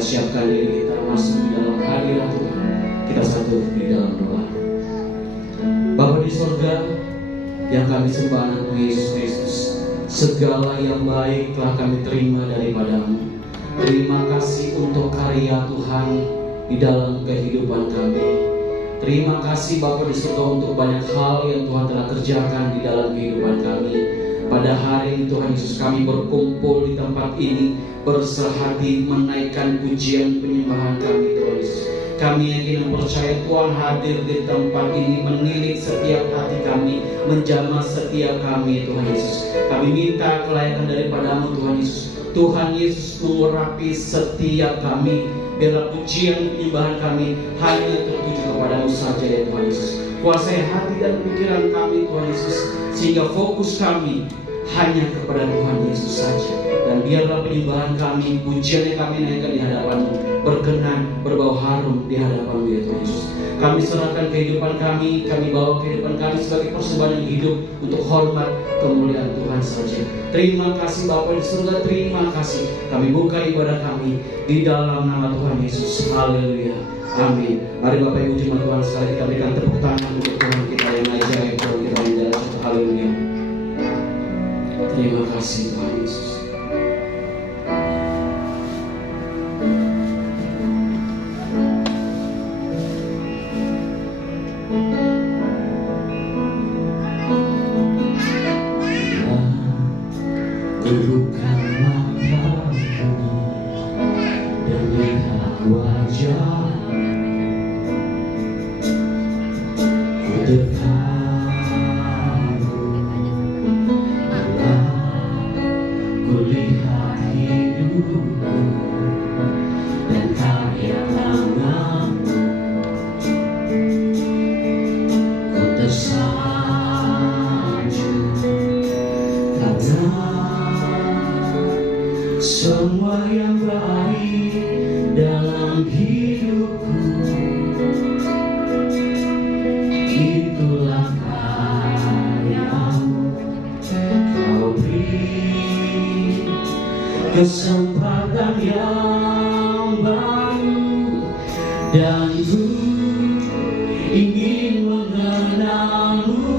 kita siapkan diri kita masuk di dalam hadirat Tuhan. Kita satu di dalam doa. Bapa di surga, yang kami sembah nama Yesus Kristus, segala yang baik telah kami terima daripadamu. Terima kasih untuk karya Tuhan di dalam kehidupan kami. Terima kasih Bapa di surga untuk banyak hal yang Tuhan telah kerjakan di dalam kehidupan kami. Pada hari ini Tuhan Yesus, kami berkumpul di tempat ini, bersehati menaikkan pujian penyembahan kami Tuhan Yesus. Kami yakin dan percaya Tuhan hadir di tempat ini, menilik setiap hati kami, menjamah setiap kami Tuhan Yesus. Kami minta kelayakan daripadamu Tuhan Yesus. Tuhan Yesus mengurapi setiap kami. Biarlah pujian penyembahan kami hanya tertuju kepadamu saja ya Tuhan Yesus. Kuasai hati dan pikiran kami Tuhan Yesus, sehingga fokus kami hanya kepada Tuhan Yesus saja. Dan biarlah penyembahan kami, pujian yang kami naikkan di hadapan-Mu berkenan, berbau harum di hadapan-Mu ya Tuhan Yesus. Kami serahkan kehidupan kami bawa kehidupan kami sebagai persembahan yang hidup untuk hormat kemuliaan Tuhan saja. Terima kasih Bapa di surga, terima kasih. Kami buka ibadah kami di dalam nama Tuhan Yesus. Haleluya. Amin. Mari Bapak Ibu jemaat Tuhan sekali, kita berikan tepuk tangan untuk Tuhan kita yang ajaib, Tuhan kita yang jalan. Haleluya. Terima kasih Tuhan Yesus. Buka mataku dan lihat wajah-Mu, ku terharu bila ku lihat hidupku dan karya tangan-Mu. Ku tersanjung karena semua yang baik dalam hidupku, itulah karya-Mu. Kau beri kesempatan yang baru, dan ku ingin mengenal-Mu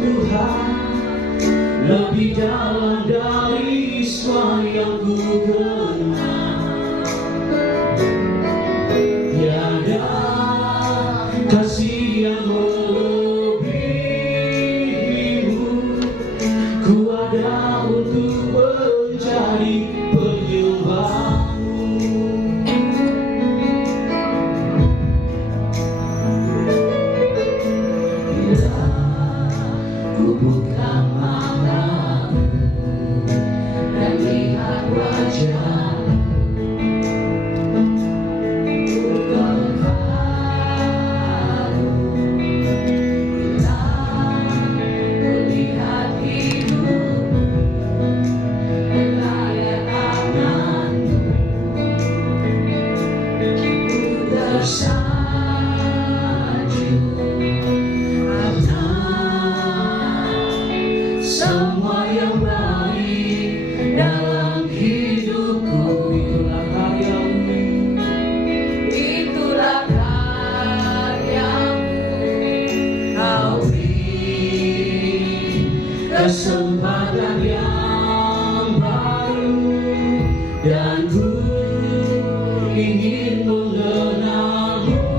Tuhan lebih dalam dari semua yang ku kenal. Tiada kasih yang melebihi-Mu, ku ada untuk menjadi penyembah-Mu. Bila ku buka mataku dan lihat wajah-Mu, terharu bila melihat hidupku dan karya tangan-Mu. Ku tersanjung karena semua yang baik dalam hidupku, itulah karya-Mu. Itulah karya-Mu. Kau beri kesempatan yang baru, dan ku ingin mengenal-Mu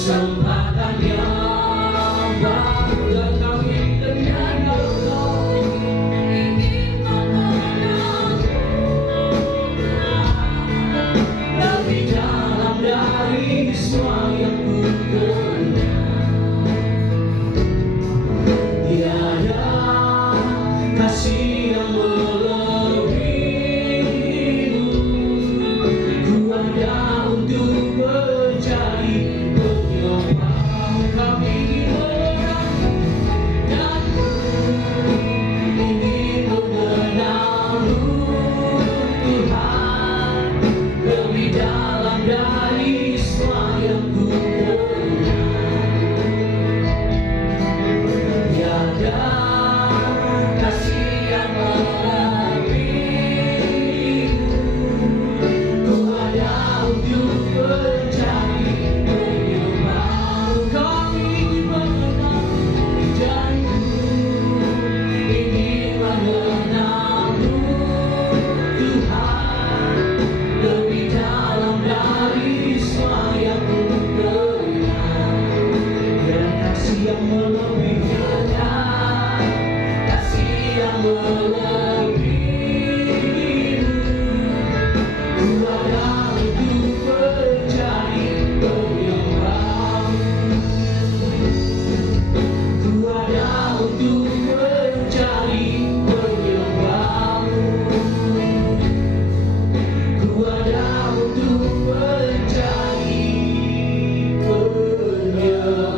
kesempatan yang baru dan kami dengan Engkau ingin mengenalmu lebih dalam dari semua yang ku kenal. Tiada kasih yang melebihimu, ku ada untuk menjadi penyembah. Kami menang dan ingin mengenalmu Tuhan lebih dalam dari semua yang ku kenal. Tiada kasih yang melebihimu, ku ada untuk menjadi penyembah. Kami mengenal dan ingin mengenalmu Tuhan lebih dalam dari semua yang ku kenal. Dan kasih yang melebihi, kasih yang melebihimu, ku ada untuk menjadi penyembah. Ku ada untuk menjadi penyembah-Mu. Ku ada untuk menjadi penyembah-Mu.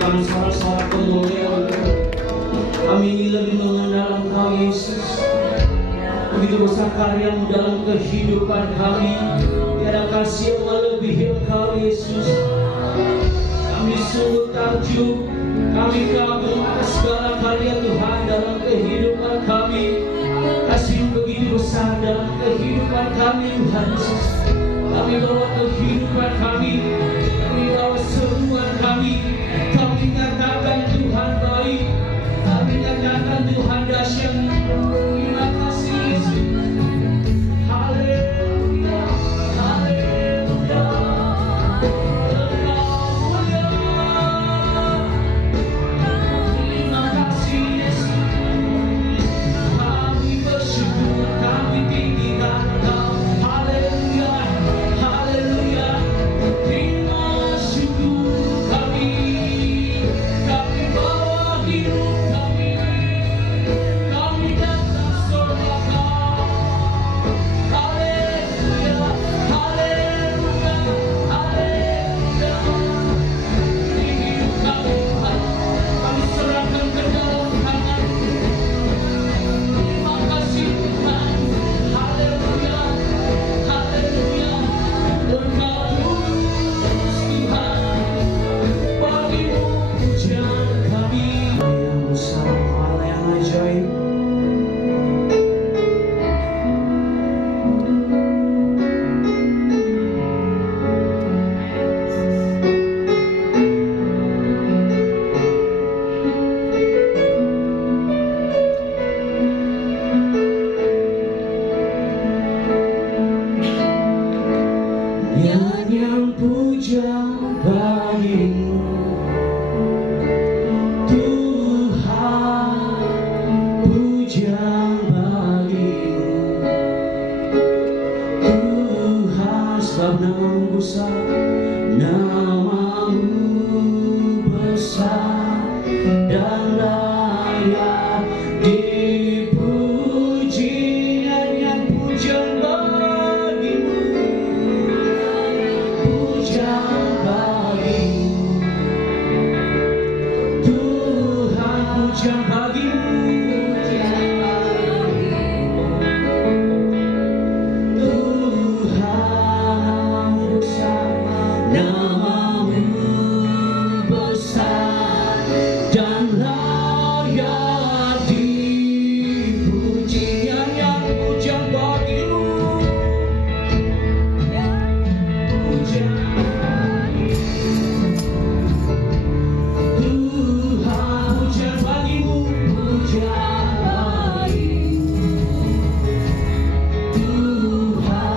Dengan suara-suara kemuliaan, kami ingin lebih mengenal Engkau Yesus. Begitu besar karya-Mu dalam kehidupan kami. Tiada kasih yang melebihi Engkau Yesus. Kami sungguh takjub, kami kagum atas segala karya Tuhan dalam kehidupan kami. Kasih begitu besar dalam kehidupan kami Tuhan Yesus. Kami bawa kehidupan kami bawa seruan kami nyatakan Tuhan baik, kami nyatakan Tuhan dahsyat. Terima kasih Yesus. Haleluya, haleluya. Terima kasih Yesus. Kami bersyukur, kami tinggikan Engkau. Haleluya, haleluya. Terima syukur kami bawa hidup kami datang surga Kau. Haleluya, haleluya, haleluya. Hidup kami Tuhan, kami serahkan ke dalam tangan-Mu. Terima kasih Tuhan. Haleluya, haleluya. Engkau tulus Tuhan, bagi-Mu pujian kami. Yang besar, Allah yang ajaib. Nyanyian pujian bagi-Mu Tuhan, pujian bagi-Mu Tuhan, sebab nama-Mu besar, nama-Mu besar dan layak dipuji. Nyanyian pujian bagi-Mu, pujian bagi-Mu Tuhan, pujian bagi-Mu. Tuhan besar, nama-Mu besar dan layak dipuji. Nyanyian pujian bagi-Mu, pujian Tuhan, pujian bagi-Mu, pujian bagi-Mu Tuhan,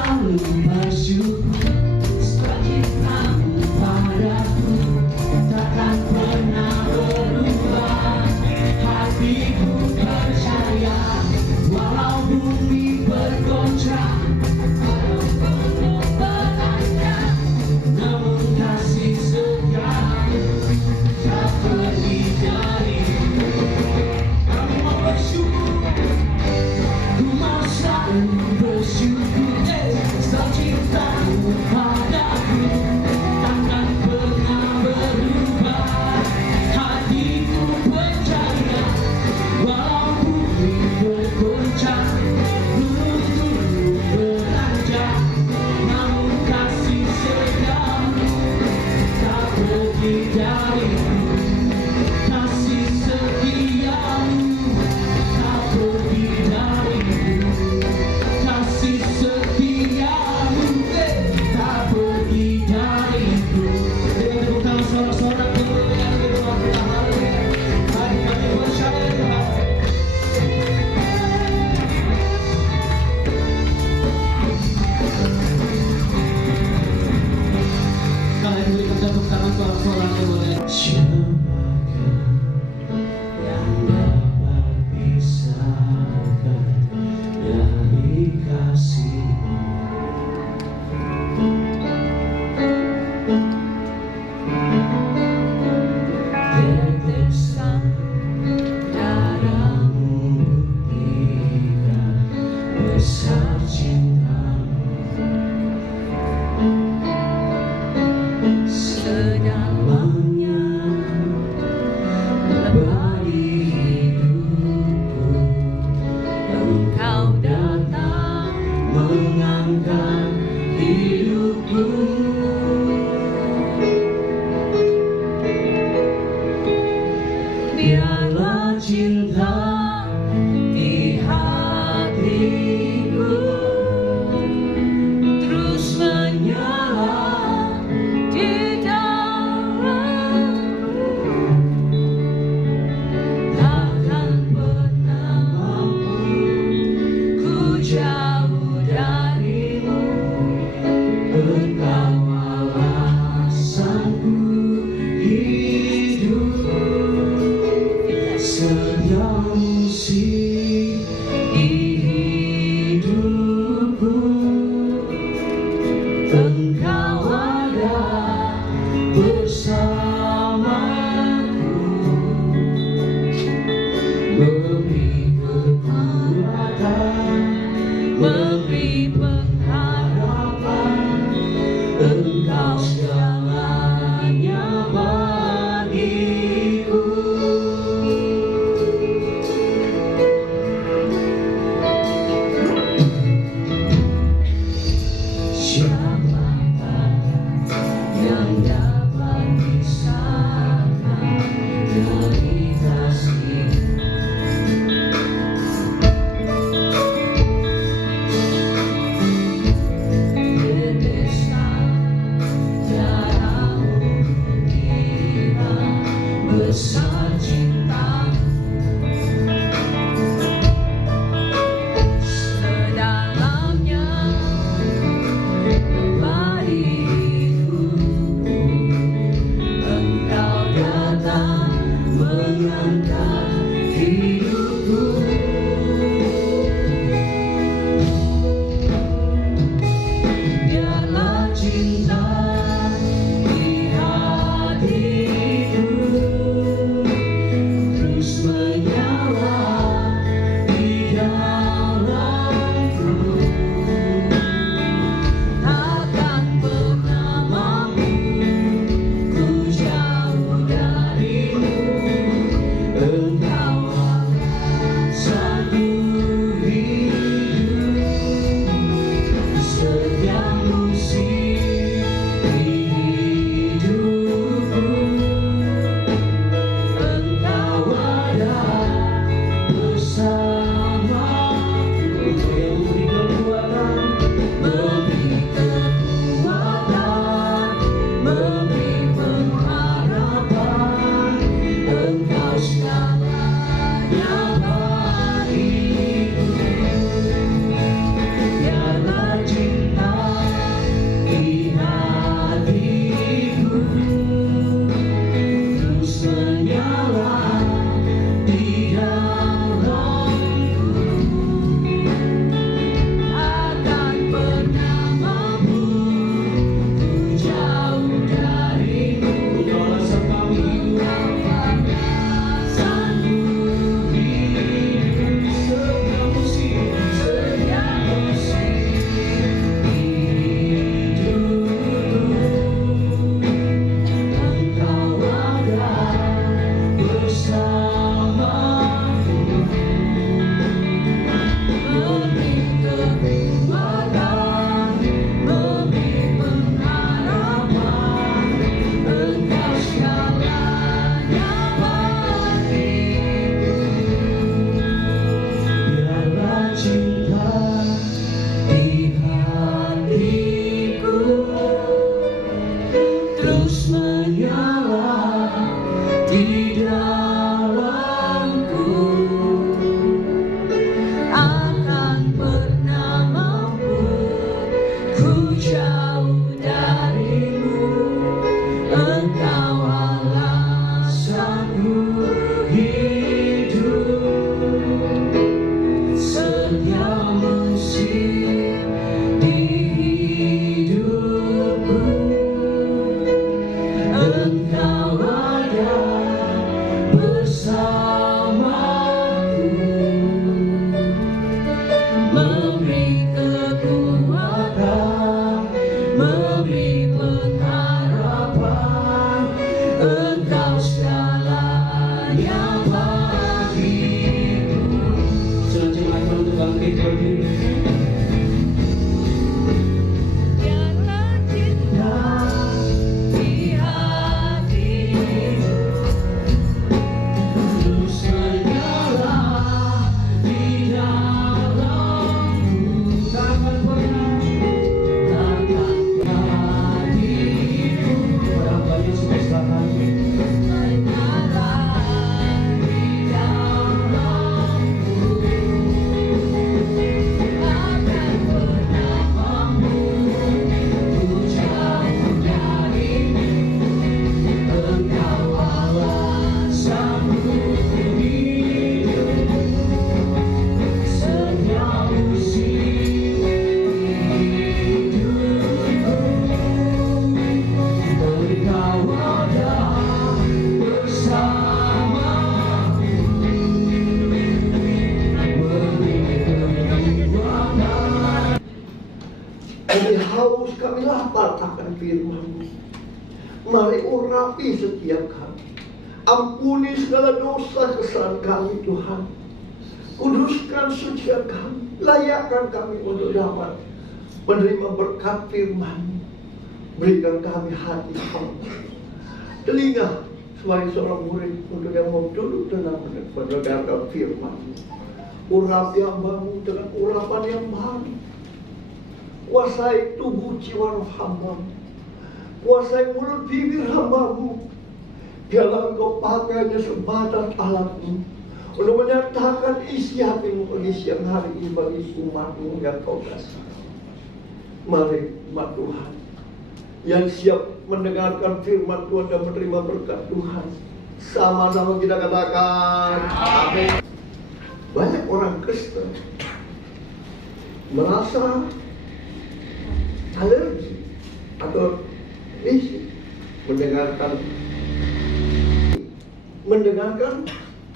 selalu bersyukur sebab cintamu padaku takkan pernah berubah. Hatiku percaya walau bumi bergoncang, walau gunung beranjak, namun kasih setiamu tak pergi dariku. Kami mau bersyukur, ku mau selalu bersyukur sebab cintamu padaku takkan pernah berubah. Hatiku percaya walau bumi bergoncang, gunung beranjak, namun kasih setiamu tak pergi dariku. Kasih setiamu tak pergi dariku. Kasih setiamu tak pergi dariku. Dengan tepuk tangan sorak-sorak kemuliaan di rumah kita hari ini. Mari kami percaya Tuhan. Kalian berikan tepuk tangan sorak-sorak kemuliaan. Siapakah yang dapat pisahkan dari kasih-Mu? Tetesan darah-Mu buktikan besar cinta-Mu. Sedalamnya lebari hidupku, Engkau datang mengangkat hidupku. Biarlah cinta di hatiku terus menyala di dalamku, takkan pernah mampu ku jauh darimu. Engkau alasanku hidup, setiap musim di hidupku. Engkau ada bersamaku, memberi kekuatan, memberi pengharapan. Engkau segalanya bagiku. Siapakah yang dapat pisahkan dari kasih-Mu? bangkit berdiri. Biarlah cinta di hatimu Terus menyala di dalammu. Takkan pernah dirimu. Orang banyak semesta hati. menyala di dalammu akan pernah mampu jauh darimu. Engkau alasanku hidup semua musim hidupku. Engkau ada bersamaku, beri perjuangan. Kami haus, kami lapar akan firman-Mu. Mari urapi setiap kami. Ampuni segala dosa kesalahan kami, Tuhan. Kuduskan sucikan kami. Layakkan kami untuk dapat menerima berkat firman-Mu. Berikan kami hati hamba, telinga sebagai seorang murid untuk yang mau duduk tenang mendengarkan firman-Mu. Urapi hamba-Mu dengan urapan yang baru. Kuasai tubuh jiwa roh hamba-Mu. Kuasai mulut bibir hamba-Mu. Biarlah Engkau pakainya sebatas alat-Mu untuk menyatakan isi hati-Mu bagi siang hari ini bagi umat-Mu yang Kau kasih. Mari umat Tuhan yang siap mendengarkan firman Tuhan dan menerima berkat Tuhan, sama-sama kita katakan amin. Banyak orang Kristen merasa alergi atau risih mendengarkan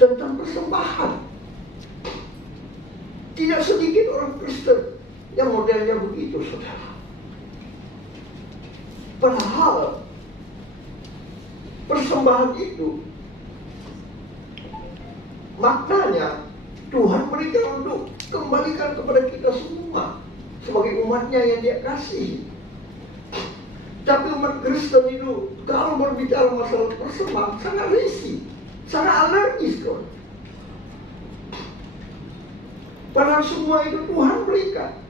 tentang persembahan. Tidak sedikit orang Kristen yang modelnya begitu, saudara. Padahal persembahan itu maknanya Tuhan berikan untuk kembalikan kepada kita semua sebagai umatnya yang Dia kasih. Tapi umat Kristen itu kalau berbicara masalah persembahan sangat risih, sangat alergis kok. Padahal semua itu Tuhan berikan,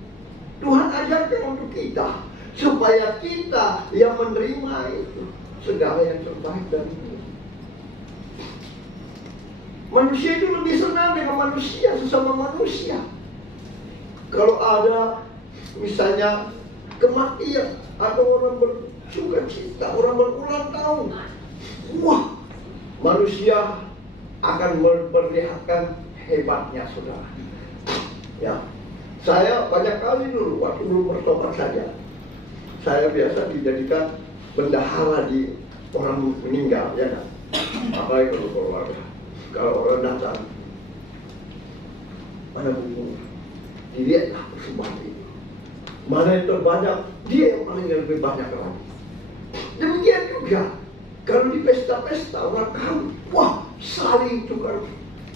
Tuhan ajarkan untuk kita supaya kita yang menerima itu segala yang terbaik dari Tuhan. Manusia itu lebih senang dengan manusia, sesama manusia. Kalau ada misalnya kematian atau orang bersuka cita, orang berulang tahun, wah, manusia akan memperlihatkan hebatnya, saudara. Ya, saya banyak kali dulu waktu belum bertobat saja, saya biasa dijadikan bendahara di orang meninggal, ya kan? Apalagi kalau keluarga, kalau orang datang, mana buku, dilihatlah persembahan itu. Mana yang terbanyak, dia yang paling lebih banyak lagi. Demikian juga kalau di pesta-pesta orang kawin, wah, saling tukar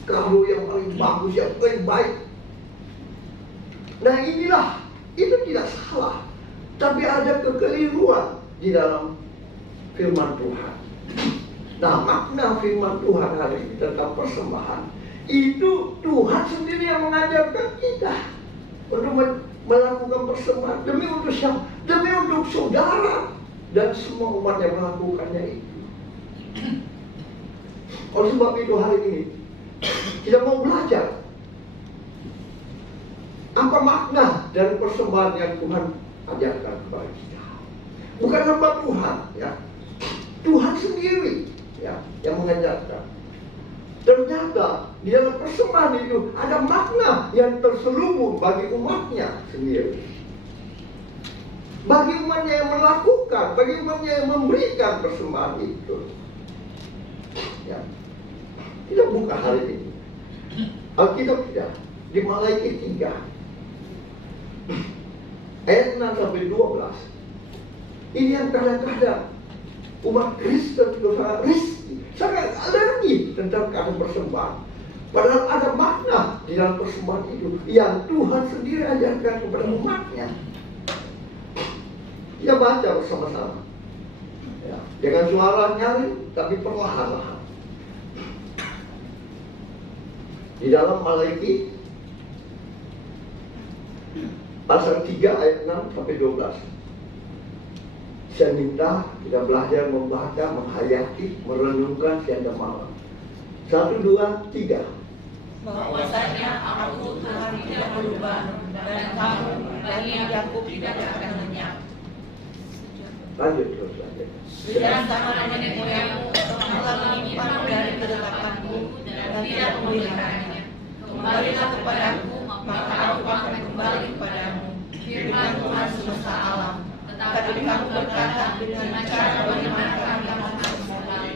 kado yang paling bagus, yang paling baik. Nah inilah, itu tidak salah, tapi ada kekeliruan di dalam firman Tuhan. Nah, makna firman Tuhan hari ini tentang persembahan itu Tuhan sendiri yang mengajarkan kita untuk melakukan persembahan demi untuk siapa? Demi untuk saudara dan semua umat yang melakukannya itu. Oleh sebab itu hari ini kita mau belajar apa makna dari persembahan yang Tuhan ajarkan kepada kita. Bukan hamba Tuhan, ya, Tuhan sendiri, ya, yang mengajarkan. Ternyata di dalam persembahan itu ada makna yang terselubung bagi umatnya sendiri, bagi umatnya yang melakukan, bagi umatnya yang memberikan persembahan itu. Ya, kita buka hari ini Alkitab tidak di Malaiki 3 ayat 6 sampai 12. Ini yang kadang-kadang umat Kristen itu sangat risih, sangat alergi tentang kata persembahan. Padahal ada makna di dalam persembahan itu yang Tuhan sendiri ajarkan kepada umatnya. Ya, baca bersama-sama. Ya, dengan suara nyaring tapi perlahan-lahan. Di dalam Malaki pasal 3 ayat 6 sampai 12. Saya minta kita belajar membaca, menghayati, merenungkan siang dan malam. 1, 2, 3. Bahwasanya aku Tuhan tidak berubah, dan kamu Bani Yakub tidak akan lenyap. Lanjut terus lanjut. Sudah sama nenek moyangmu telah menyimpan dari ketetapanku dan tidak memeliharanya. Kembalilah kepadaku, maka aku akan kembali kepadamu. Firman Tuhan semesta alam. Tetapi kamu berkata dengan cara bagaimana kami harus kembali.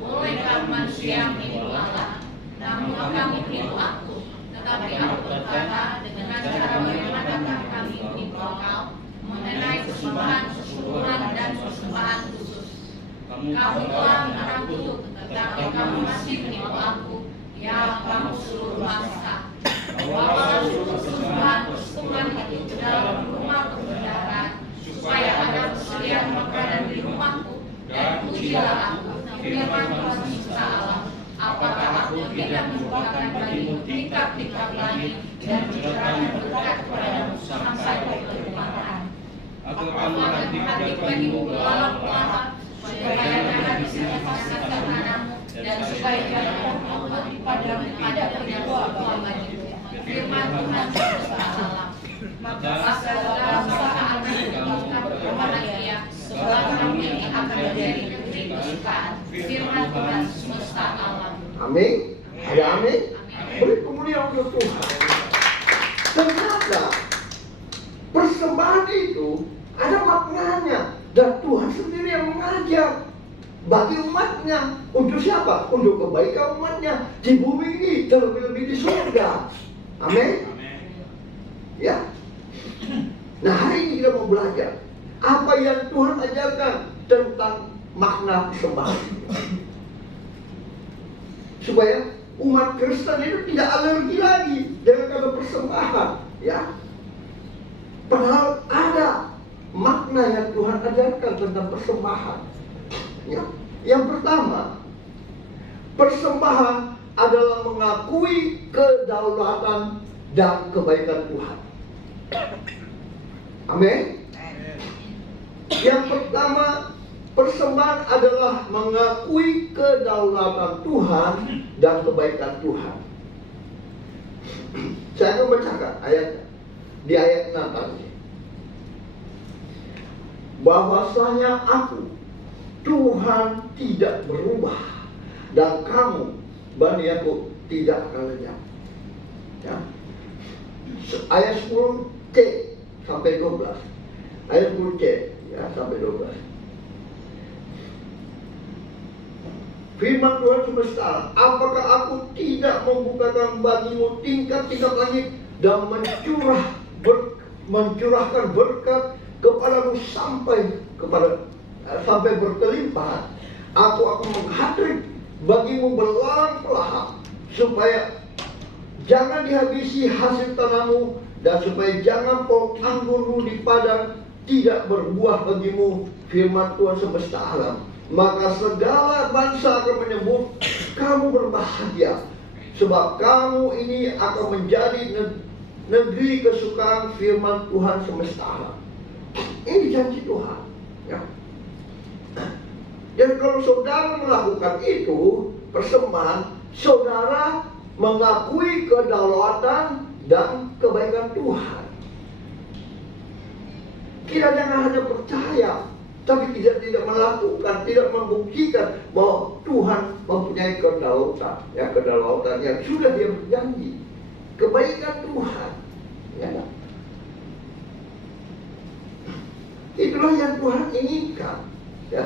Bolehkah manusia menipu Allah? Namun kamu menipu aku. Tetapi aku berkata dengan cara bagaimana kami menipu engkau mengenai persembahan dan persembahan khusus. Kamu telah menakutku, tetapi kamu masih menipu aku. Ya, kamu seluruh bangsa. Bawalah seluruh persembahan itu ke dalam rumah perbendaharaan, supaya ada persediaan makanan di rumahku, dan pujilah aku. Firman Tuhan semesta alam. Apakah aku tidak merupakan bagimu tingkat-tingkat langit dan mencurahkan berkat kepadamu sampai ke kelimpahan? Aku akan hati bagimu belalang-belalang, supaya jangan disinfektan tanahmu, dan supaya jangan pohon padamu ada buah-buah bagimu. Firman Tuhan semesta alam. Maka segala bangsa akan mendengarkan kepada Dia, sebab kami akan menjadi negeri kesukaan. Firman Tuhan semesta alam. Amin. Ada amin. Beri kemuliaan untuk Tuhan. Ternyata persembahan itu ada maknanya dan Tuhan sendiri yang mengajar bagi umatnya. Untuk siapa? Untuk kebaikan umatnya di bumi ini, terlebih-lebih di surga. Amin. Ya. Nah, hari ini kita mau belajar apa yang Tuhan ajarkan tentang makna persembahan, supaya umat Kristen itu tidak alergi lagi dengan kata persembahan, ya. Padahal ada makna yang Tuhan ajarkan tentang persembahan. Ya. Yang pertama, persembahan adalah mengakui kedaulatan dan kebaikan Tuhan. Amin. Yang pertama, persembahan adalah mengakui kedaulatan Tuhan dan kebaikan Tuhan. Saya akan bacakan ayatnya. Di ayat 6 tadi. Bahwasanya aku Tuhan tidak berubah, dan kamu Bani Yakub tidak akan lenyap. Ya. Ayat 10C sampai 12. Ayat 10C ya sampai 12. Firman Tuhan semesta alam, apakah aku tidak membukakan bagimu tingkat-tingkat langit dan mencurahkan berkat kepadamu sampai berkelimpahan. Aku akan menghadir bagimu belalang-belalang, supaya jangan dihabisi hasil tanahmu, dan supaya jangan pohon anggurmu di padang tidak berbuah bagimu. Firman Tuhan semesta alam. Maka segala bangsa akan menyebut kamu berbahagia, sebab kamu ini akan menjadi negeri kesukaan. Firman Tuhan semesta alam. Ini janji Tuhan, ya. Dan kalau saudara melakukan itu, persembahan, saudara mengakui kedaulatan dan kebaikan Tuhan. Kita jangan hanya percaya, tapi tidak melakukan, tidak membuktikan bahwa Tuhan mempunyai kedaulatan, ya, kedaulatan yang sudah Dia berjanji, kebaikan Tuhan, ya. Itulah yang Tuhan inginkan, ya.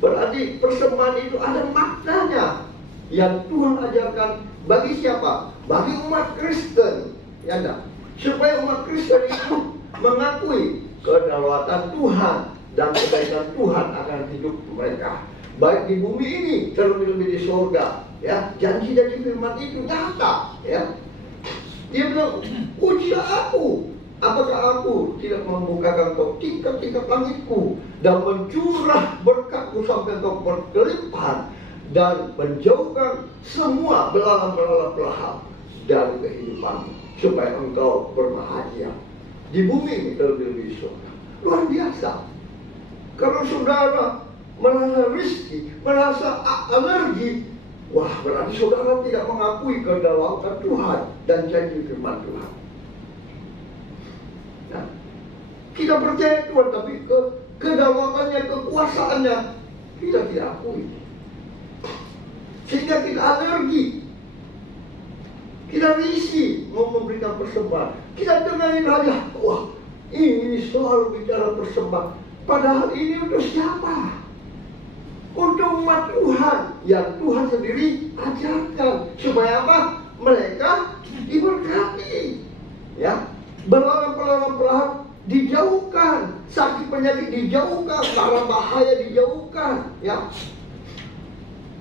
Berarti persembahan itu ada maknanya yang Tuhan ajarkan bagi siapa? Bagi umat Kristen, ya enggak? Supaya umat Kristen itu mengakui kedaulatan Tuhan dan kebaikan Tuhan akan hidup mereka, baik di bumi ini terlebih-lebih di surga. Ya, janji-janji firman itu nyata, ya. Dia bilang, ujilah aku, apakah aku tidak membukakan kau tingkap-tingkap langitku dan mencurah berkatku sampai kau berkelimpahan dan menjauhkan semua belalang-belalang pelahap dari kehidupanmu supaya engkau berbahagia di bumi terlebih surga. Luar biasa. Kalau saudara merasa risky, merasa alergi, wah, berarti saudara tidak mengakui kedaulatan Tuhan dan janji firman Tuhan. Nah, kita percaya Tuhan, tapi kedaulatannya, kekuasaannya kita tidak akui. Sehingga kita alergi, kita risih mau memberikan persembahan. Kita dengarin aja, wah, ini selalu bicara persembahan. Padahal ini untuk siapa? Untuk umat Tuhan yang Tuhan sendiri ajarkan supaya apa? Mereka diberkati, ya. Belalang-belalang pelahap dijauhkan, sakit penyakit dijauhkan, mara bahaya dijauhkan, ya.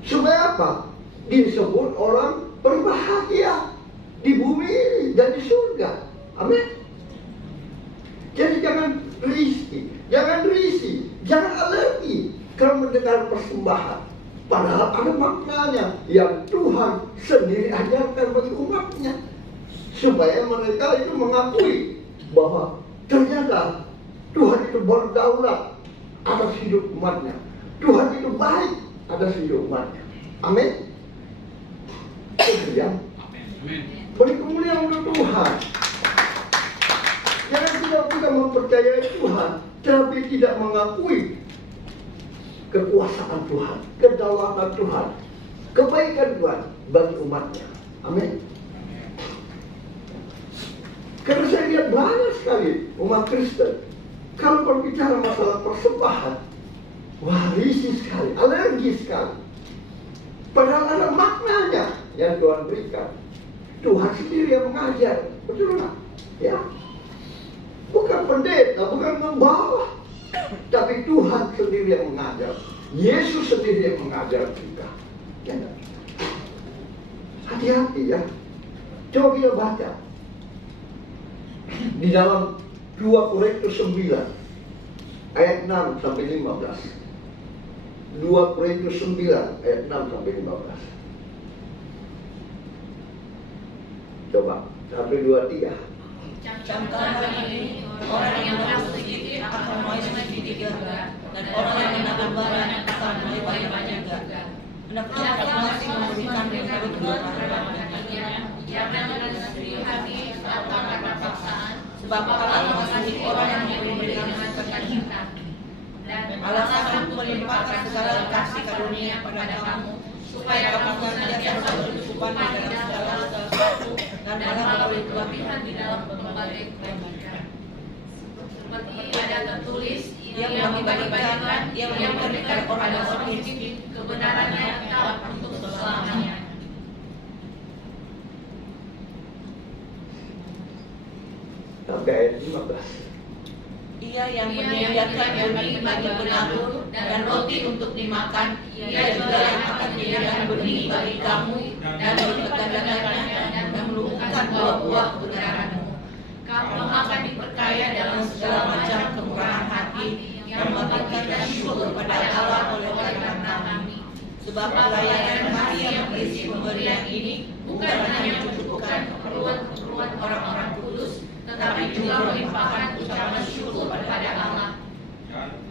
Supaya apa? Disebut orang berbahagia di bumi ini dan di surga. Amin. Jadi jangan risih, jangan alergi kalau mendengar persembahan. Padahal ada maknanya yang Tuhan sendiri ajarkan bagi umatnya. Supaya mereka itu mengakui bahwa ternyata Tuhan itu berdaulat atas hidup umatnya. Tuhan itu baik atas hidup umatnya. Amin. Kemudian, beri kemuliaan untuk Tuhan. Jangan kita mempercayai Tuhan, tapi tidak mengakui kekuasaan Tuhan, kedaulatan Tuhan, kebaikan Tuhan bagi umatnya. Amin. Karena saya lihat banyak sekali umat Kristen, kalau berbicara masalah persembahan, wah, risih sekali, alergi sekali. Padahal ada maknanya yang Tuhan berikan. Tuhan sendiri yang mengajar, betul nggak? Ya, bukan pendeta, bukan membawa, tapi Tuhan sendiri yang mengajar. Yesus sendiri yang mengajar kita. Ya, hati-hati ya. Coba kita baca di dalam 2 Korintus 9 ayat 6 sampai 15. 2 Korintus 9 ayat 6 sampai 15. Coba 1, 2, 3. Camkan ini, orang yang menabur sedikit akan mulai sedikit juga, dan orang yang menabur banyak akan mulai banyak juga. Hendaklah masing-masing memberikan menurut kehendaknya, jangan dengan sedih hati atau karena paksaan, sebab Allah mengasihi orang yang memberi dengan sukacita. Dan Allah akan melimpahkan segala kasih karunia pada kamu, supaya kamu senantiasa berkecukupan di dalam segala sesuatu dan malah berkelebihan di dalam berbagai kebaikan. Seperti ada tertulis, yang membagi-bagikan, yang memberikan orang miskin, kebenarannya tetap untuk selamanya. Sampai ayat 15. Ia yang menyediakan benih bagi penabur dan roti untuk dimakan, ia juga yang akan menyediakan benih bagi kamu dan bertanda-tandanya dan menumbuhkan buah-buah kebenaranmu. Kamu akan diperkaya dalam segala macam kemurahan hati yang membangkitkan syukur pada Allah oleh karena kami. Sebab pelayanan kami yang berisi pemberian ini bukan hanya mencukupkan keperluan orang-orang kudus, tetapi juga melimpahkan ucapan syukur kepada Allah.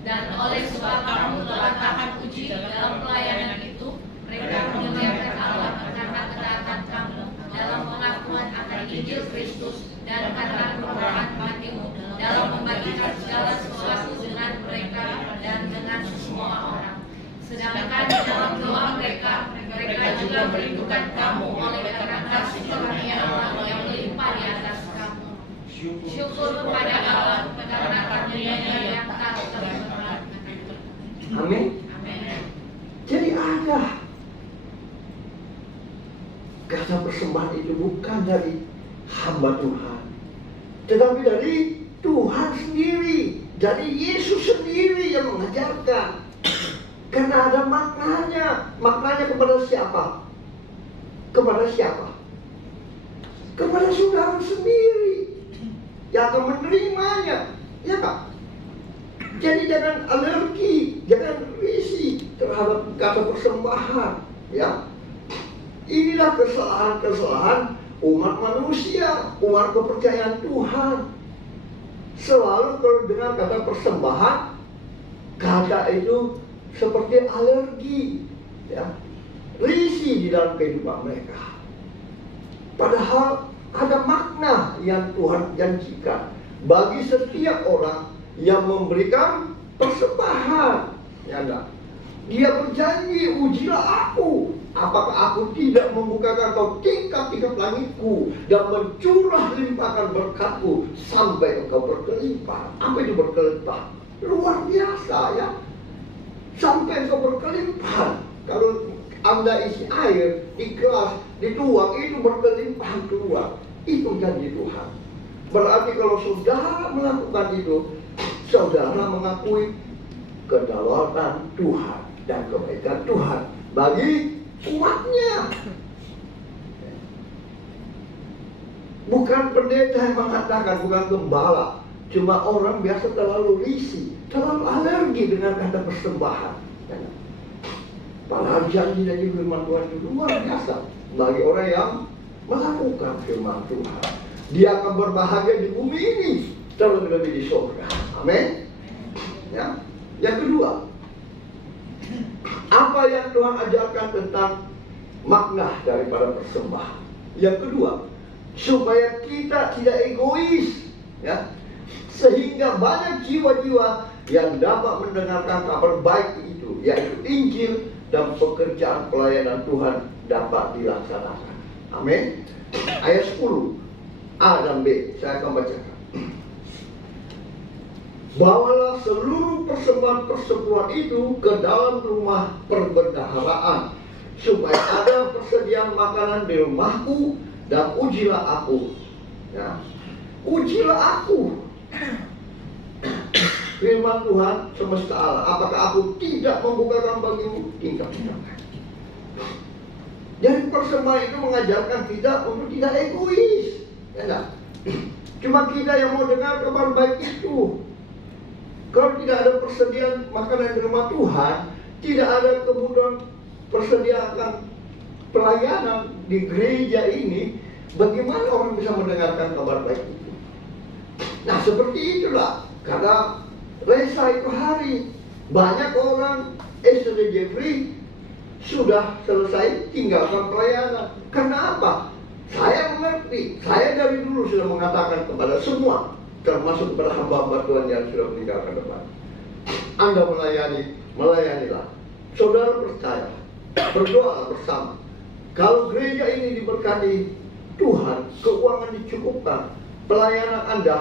Dan oleh sebab kamu telah tahan uji dalam pelayanan itu, mereka memuliakan Allah karena ketaatan kamu dalam pengakuan akan Injil Kristus dan karena kemurahan hatimu dalam membagikan segala sesuatu dengan mereka dan dengan semua orang. Sedangkan dalam doa mereka juga merindukan kamu oleh karena kasih karunia Allah yang melimpah di atas kamu. Syukur kepada Allah karena karunia-Nya yang tak terbatas. Amin. Jadi ada kata persembahan itu bukan dari hamba Tuhan, tetapi dari Tuhan sendiri, dari Yesus sendiri yang mengajarkan. Karena ada maknanya. Maknanya kepada siapa? Kepada siapa? Kepada saudara sendiri yang akan menerimanya, ya Kak? Jadi jangan alergi, jangan risih terhadap kata persembahan, ya. Inilah kesalahan-kesalahan umat manusia, umat kepercayaan Tuhan. Selalu kalau dengar kata persembahan, kata itu seperti alergi, ya, risih di dalam kehidupan mereka. Padahal ada makna yang Tuhan janjikan bagi setiap orang yang memberikan persembahan. Ya enggak? Dia berjanji, ujilah aku, apakah aku tidak membukakan kau tingkap-tingkap langitku dan mencurah limpahkan berkatku sampai engkau berkelimpahan. Apa itu berkelimpahan? Luar biasa, ya. Sampai engkau berkelimpahan. Kalau Anda isi air di gelas, dituang, itu berkelimpahan keluar. Itu janji Tuhan. Berarti kalau saudara melakukan itu, saudara mengakui kedaulatan Tuhan dan kebaikan Tuhan bagi umatnya. Bukan pendeta yang mengatakan, bukan gembala. Cuma orang biasa terlalu risih, terlalu alergi dengan kata persembahan. Padahal janji dari firman Tuhan itu luar biasa bagi orang yang melakukan firman Tuhan. Dia akan berbahagia di bumi ini, terlebih-lebih di surga. Amin. Ya. Yang kedua, apa yang Tuhan ajarkan tentang makna daripada persembahan? Yang kedua, supaya kita tidak egois, ya, sehingga banyak jiwa-jiwa yang dapat mendengarkan kabar baik itu, yaitu Injil, dan pekerjaan pelayanan Tuhan dapat dilaksanakan. Amin. Ayat 10 A dan B, saya akan bacakan. Bawalah seluruh persembahan persekutuan itu ke dalam rumah perbendaharaan, supaya ada persediaan makanan di rumahku, dan ujilah aku. Ya. Ujilah aku. Firman Tuhan semesta alam, apakah aku tidak membukakan bagimu tingkap-tingkap? Jadi persembahan itu mengajarkan kita untuk tidak egois, ya enggak? Cuma kita yang mau dengar kabar baik itu. Kalau tidak ada persediaan makanan di rumah Tuhan, tidak ada kemudian persediaan pelayanan di gereja ini, bagaimana orang bisa mendengarkan kabar baik itu? Nah, seperti itulah karena Resa itu hari banyak orang SD Jeffrey sudah selesai tinggalkan pelayanan. Kenapa? Saya mengerti. Saya dari dulu sudah mengatakan kepada semua, termasuk kepada hamba-hamba Tuhan yang sudah meninggalkan depan, Anda melayanilah. Saudara percaya, berdoa bersama. Kalau gereja ini diberkati Tuhan, keuangan dicukupkan, pelayanan Anda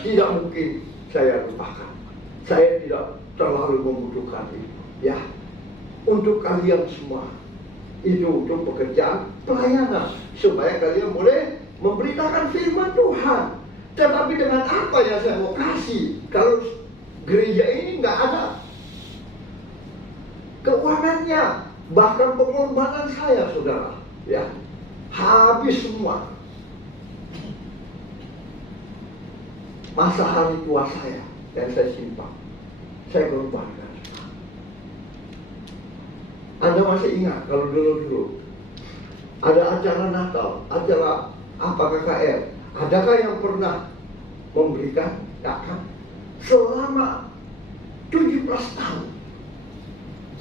tidak mungkin saya lupakan. Saya tidak terlalu membutuhkan itu, ya. Untuk kalian semua, itu untuk pekerjaan pelayanan, supaya kalian boleh memberitakan firman Tuhan. Tetapi dengan apa yang saya mau kasih, kalau gereja ini nggak ada keuangannya, bahkan pengorbanan saya, saudara, ya, habis semua. Masa hari tua saya yang saya simpan, saya korbankan. Anda masih ingat kalau dulu-dulu ada acara Natal, acara apa KKR, adakah yang pernah memberikan zakat? Selama 17 tahun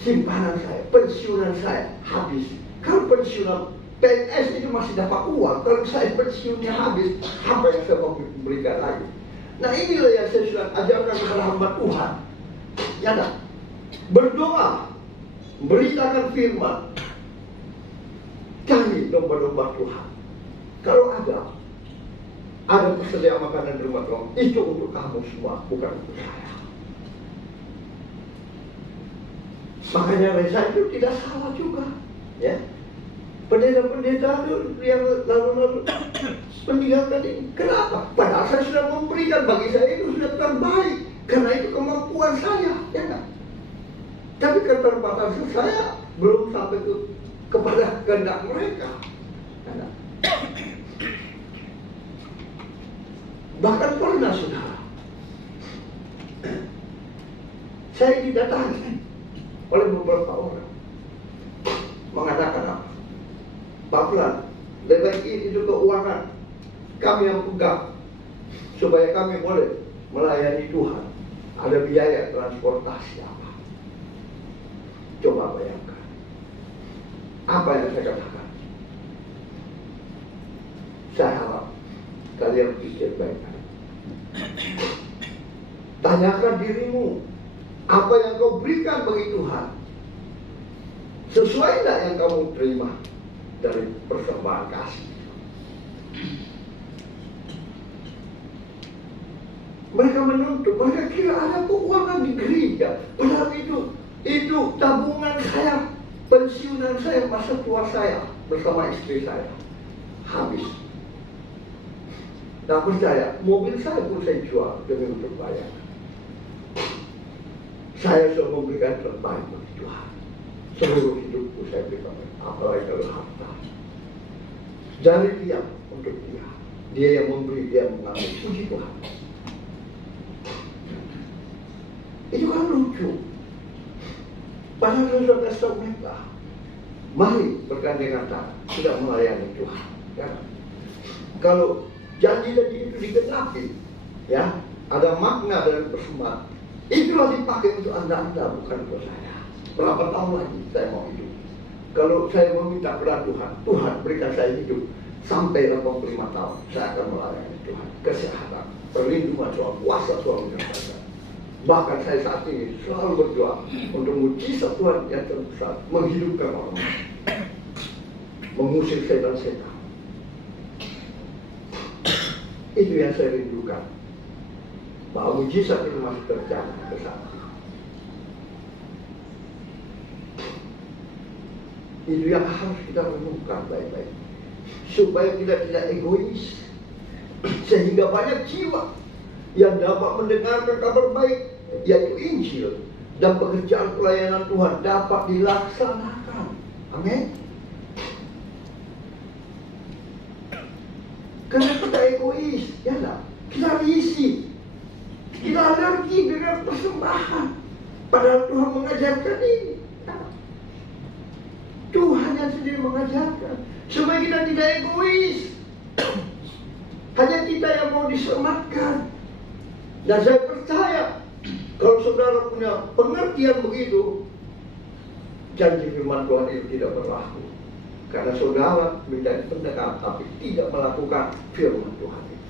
simpanan saya, pensiunan saya habis. Kalau pensiunan PNS itu masih dapat uang, kalau saya pensiunnya habis, apa yang saya mau berikan lagi? Nah, inilah yang saya sudah ajarkan kepada hamba Tuhan. Ya enggak? Berdoa, beritakan firman, cari domba-domba Tuhan. Kalau ada persediaan makanan di rumah Tuhan, itu untuk kamu semua, bukan untuk saya. Makanya Resa itu tidak salah juga, ya. Pendeta-pendeta itu yang lalu-lalu meninggalkan ini. Kenapa? Padahal saya sudah memberikan, bagi saya itu sudah terbaik, karena itu kemampuan saya, ya enggak? Tapi keterbatasan saya belum sampai kepada kehendak mereka. Karena bahkan pernah saudara, saya didatangi oleh beberapa orang mengatakan apa? Pak Fulan, lebih baik itu keuangan kami yang pegang supaya kami boleh melayani Tuhan. Ada biaya transportasi apa? Coba bayangkan apa yang saya katakan. Saya harap kalian pikir baik-baik. Tanyakan dirimu, apa yang kau berikan bagi Tuhan sesuai tidak yang kamu terima dari persembahan kasih. Mereka menuntut, mereka kira ada keuangan di gereja, padahal itu tabungan saya, pensiunan saya, masa tua saya bersama istri saya habis. Nah percaya, mobil saya pun saya jual demi untuk bayar. Saya sudah memberikan terbaik bagi Tuhan. Seluruh hidupku saya berikan, apalagi kalau harta. Dari dia untuk dia. Dia yang memberi, dia yang mengambil. Puji Tuhan. Itu kan lucu. Padahal saya sudah kasih tahu mereka, mari bergandengan tangan, tidak melayani Tuhan. Ya. Kalau janji tadi itu digenapi, ya, ada makna dari persembahan. Itulah dipakai untuk anda, bukan untuk saya. Berapa tahun lagi saya mau hidup? Kalau saya meminta kepada Tuhan, Tuhan berikan saya hidup sampai 85 tahun, saya akan melayani Tuhan. Kesehatan, perlindungan Tuhan, kuasa Tuhan menyertai saya. Bahkan saya saat ini selalu berdoa untuk mujizat Tuhan yang terbesar, menghidupkan orang, mengusir setan-setan. Itu yang saya rindukan, bahwa mujizat itu masih terjadi ke sana. Itu yang harus kita renungkan baik-baik, supaya kita tidak egois, sehingga banyak jiwa yang dapat mendengarkan kabar baik, yaitu Injil, dan pekerjaan pelayanan Tuhan dapat dilaksanakan. Amin. Karena kita egois, ya enggak? Kita risih, kita alergi dengan persembahan, padahal Tuhan mengajarkan ini. Tuhan yang sendiri mengajarkan supaya kita tidak egois. Hanya kita yang mau diselamatkan. Dan saya percaya kalau saudara punya pengertian begitu, janji firman Tuhan itu tidak berlaku. Karena saudara menjadi pendengar tapi tidak melakukan firman Tuhan itu.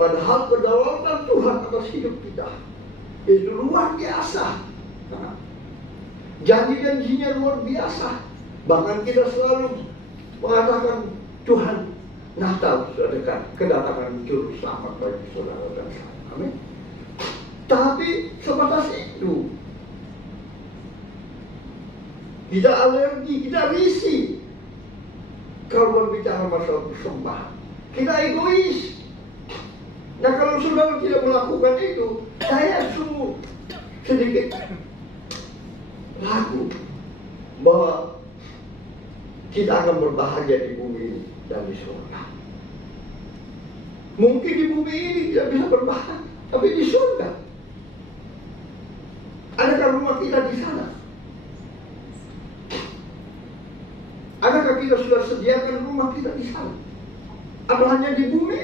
Padahal kedaulatan Tuhan atas hidup kita itu luar biasa. Nah, janji-janjinya luar biasa. Bahkan kita selalu mengatakan, Tuhan, Natal sudah dekat, kedatangan juru selamat bagi saudara dan saya. Amin. Tapi sebatas itu. Kita alergi, kita risih kalau berbicara masalah persembahan. Kita egois. Nah kalau saudara tidak melakukan itu, saya sungguh sedikit ragu bahwa kita akan berbahagia di bumi ini dan di surga. Mungkin di bumi ini tidak bisa berbahagia, tapi di surga. Adakah rumah kita di sana? Adakah kita sudah sediakan rumah kita di sana? Atau hanya di bumi?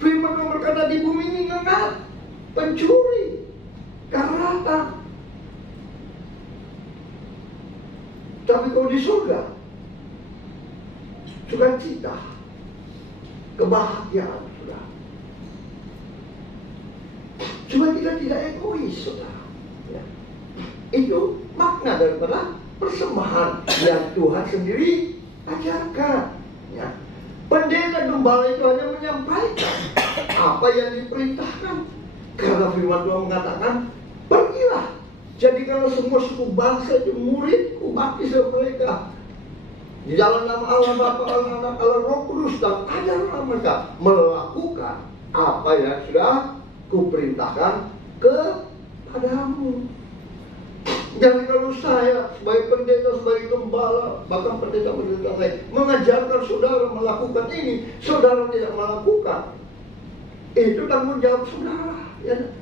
Firman Tuhan berkata di bumi ini ngengap, pencuri, karatan. Tapi kalau di surga, sukacita, kebahagiaan, saudara. Cuma kita tidak egois, saudara. Ya. Itu makna daripada persembahan yang Tuhan sendiri ajarkan. Ya. Pendeta gembala itu hanya menyampaikan apa yang diperintahkan. Karena firman Tuhan mengatakan, pergilah. Jadi kalau semua suku bangsa itu muridku, baptis mereka. Di dalam nama Allah Bapa, Allah Anak, Allah Roh Kudus, dan ajarlah mereka melakukan apa yang sudah kuperintahkan kepadamu. Jangan kalau saya sebagai pendeta, sebagai gembala, bahkan pendeta-pendeta lain mengajarkan saudara melakukan ini, saudara tidak melakukan, itu tanggung jawab saudara. Ya.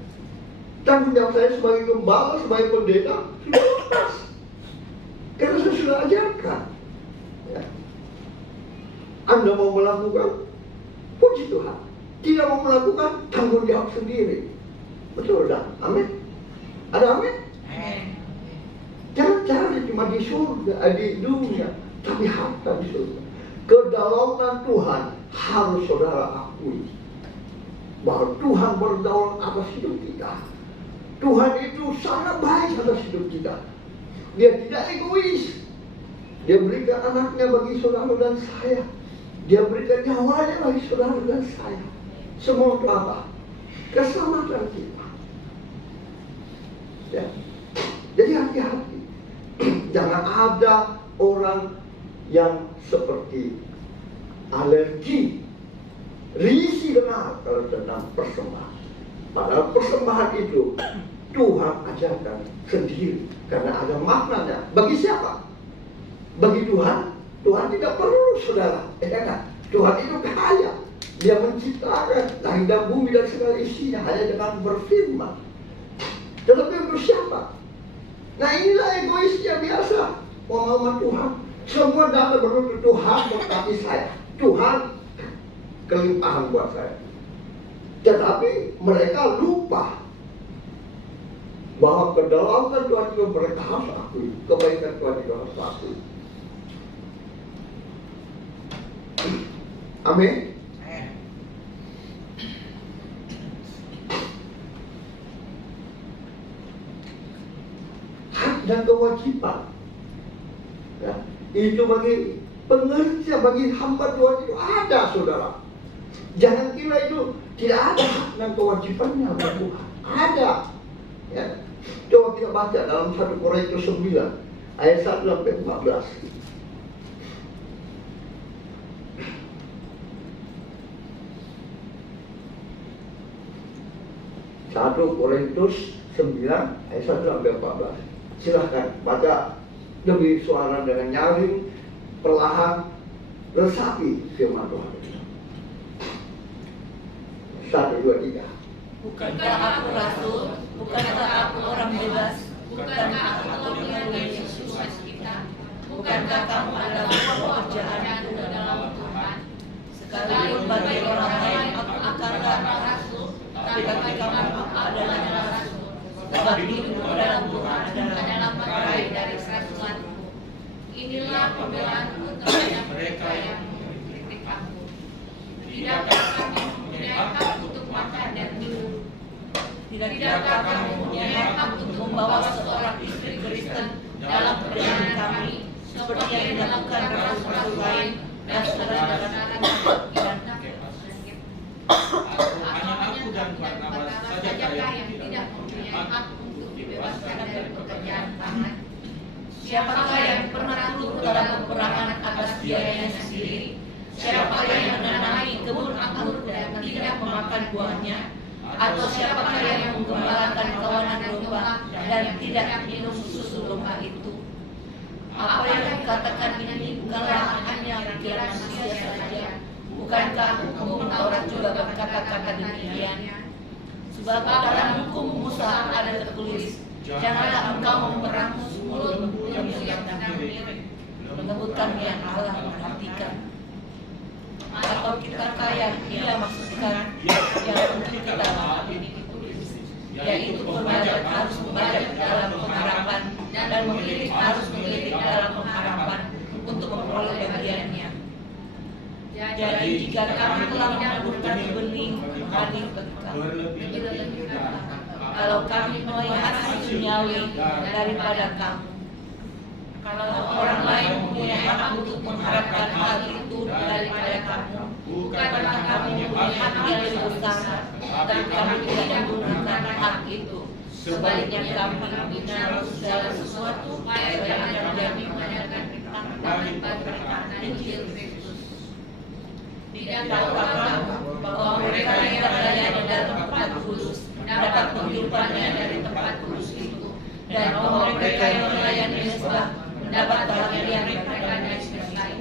Tanggung jawab saya sebagai gembala, sebagai pendeta sudah lepas, karena saya sudah ajarkan. Ya. Anda mau melakukan, puji Tuhan. Tidak mau melakukan, tanggung jawab sendiri. Betul dah? Amin. Ada amin? Jangan cari cuma di surga, di dunia, tapi harta di surga. Kedaulatan Tuhan harus saudara akui bahwa Tuhan berdaulat atas hidup kita. Tuhan itu sangat baik atas hidup kita. Dia tidak egois. Dia berikan anaknya bagi saudara dan saya. Dia berikan nyawanya bagi saudara dan saya. Semua untuk apa? Keselamatan kita. Ya. Jadi hati-hati. Jangan ada orang yang seperti alergi, risih dengar kalau tentang persembahan. Padahal persembahan itu Tuhan ajarkan sendiri karena ada maknanya. Bagi siapa? Bagi Tuhan. Tuhan tidak perlu saudara. Kan? Tuhan itu kaya. Dia menciptakan langit dan bumi dan segala isinya hanya dengan berfirman. Tetapi untuk siapa? Nah inilah egoisnya biasa pengalaman Tuhan. Semua datang berdoa Tuhan berkati saya, Tuhan kelimpahan buat saya. Tetapi mereka lupa bahwa kedaulatan Tuhan juga mereka harus akui, kebaikan Tuhan juga harus akui. Amin. Dan kewajiban ya, itu bagi pengerja, bagi hamba Tuhan itu ada saudara. Jangan kira itu tidak ada hak dan kewajibannya bagi Tuhan. Ada ya. Coba kita baca dalam 1 Korintus 9 ayat 1 sampai 14. 1 Korintus 9 ayat 1 sampai 14. Silahkan baca demi suara dengan nyaring, perlahan, resapi firman Tuhan. 1, 2, 3. Bukankah aku rasul? Bukankah aku orang bebas? Bukankah aku telah mengenal Yesus kita? Bukankah kamu adalah pekerjaanku dalam Tuhan? Sekalipun bagi orang lain aku akanlah rasul, tapi bagi kamu aku adalah rasul. Sebab hidupku dalam Tuhan adalah meraih dari kerasulanku. Inilah pembelaanku terhadap mereka yang mengkritik aku. Tidakkah kami mempunyai hak untuk makan dan minum? Tidakkah kami mempunyai hak untuk membawa seorang istri Kristen dalam perjalanan kami, seperti yang dilakukan rasul-rasul lain dan saudara-saudara dan hanya aku dan Barnabas saja yang tidak mempunyai hak untuk dibebaskan dari pekerjaan tangan? Siapakah yang pernah turun dalam peperangan atas biayanya sendiri? Siapakah yang menanami kebun anggur dan tidak memakan buahnya? Atau siapakah yang menggembalakan kawanan domba dan tidak minum susu domba itu? Apa yang dikatakan ini bukanlah hanya pikiran manusia saja. Bukankah hukum Taurat juga berkata-kata demikian? Sebab dalam hukum Musa ada tertulis, janganlah engkau memberangus mulut yang menyebutkan yang Allah memperhatikan. Atau kita yang dia maksudkan yang untuk kita lakukan ini ditulis, yaitu pembajak harus membajak dalam pengharapan dan mengelitik harus mengelitik dalam pengharapan untuk memperoleh bagiannya. Jadi jika kami telah menaburkan benih hari berkah, kalau kami melihara duniawi daripada kamu, kalau orang lain mempunyai hak untuk mengharapkan hal itu daripada kamu, bukankah kami mempunyai hak yang lebih besar, dan kami tidak menggunakan hak itu. Sebaliknya kami membina segala sesuatu agar kami mengajarkan tentang keberkatan Injil Kristus. Tidak tahukah kamu bahwa mereka yang berada di dalam tempat kudus dapat penghidupannya dari tempat kudus itu, dan bahwa mereka yang melayani mezbah mendapat bagian mereka dari lain.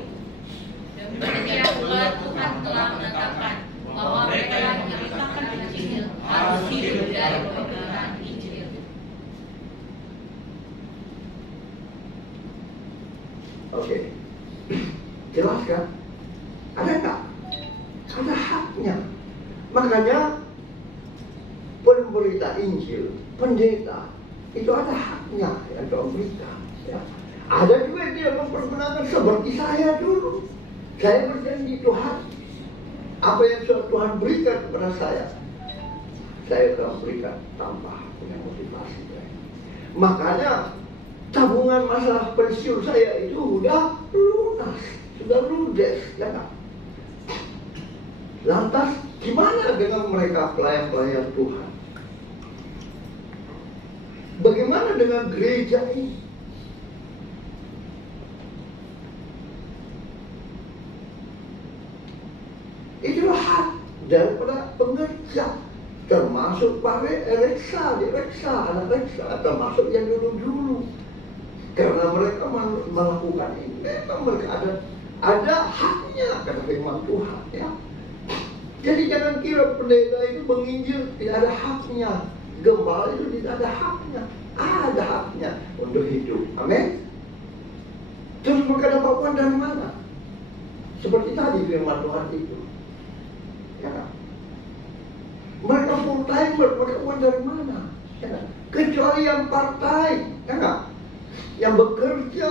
Demikian pula Tuhan telah menetapkan bahwa mereka yang memberitakan Injil harus hidup dari pemberitaan Injil. Oke, jelas kan? Ada nggak? Ada haknya. Makanya pemberita Injil, pendeta itu ada haknya yang Tuhan berikan. Ya. Ada juga yang tidak mempergunakan seperti saya dulu. Saya berjanji Tuhan, apa yang Tuhan berikan kepada saya akan berikan tanpa punya motivasi. Ya. Makanya tabungan masalah pensiun saya itu sudah lunas, sudah ludes, ya kan? Lantas gimana dengan mereka pelayan-pelayan Tuhan? Bagaimana dengan gereja ini? Itulah hak daripada pengerja, termasuk Pak Reksa, anak Reksa, termasuk yang dulu-dulu. Karena mereka melakukan ini, memang mereka ada haknya kata firman Tuhan, ya. Jadi jangan kira pendeta itu menginjil tidak ada haknya, gembala itu tidak ada haknya, ada haknya untuk hidup. Amin. Terus mereka dapat uang dari mana? Seperti tadi firman Tuhan itu, ya kan? Mereka full timer, mereka uang dari mana? Ya kan? Kecuali yang part time, ya kan? Yang bekerja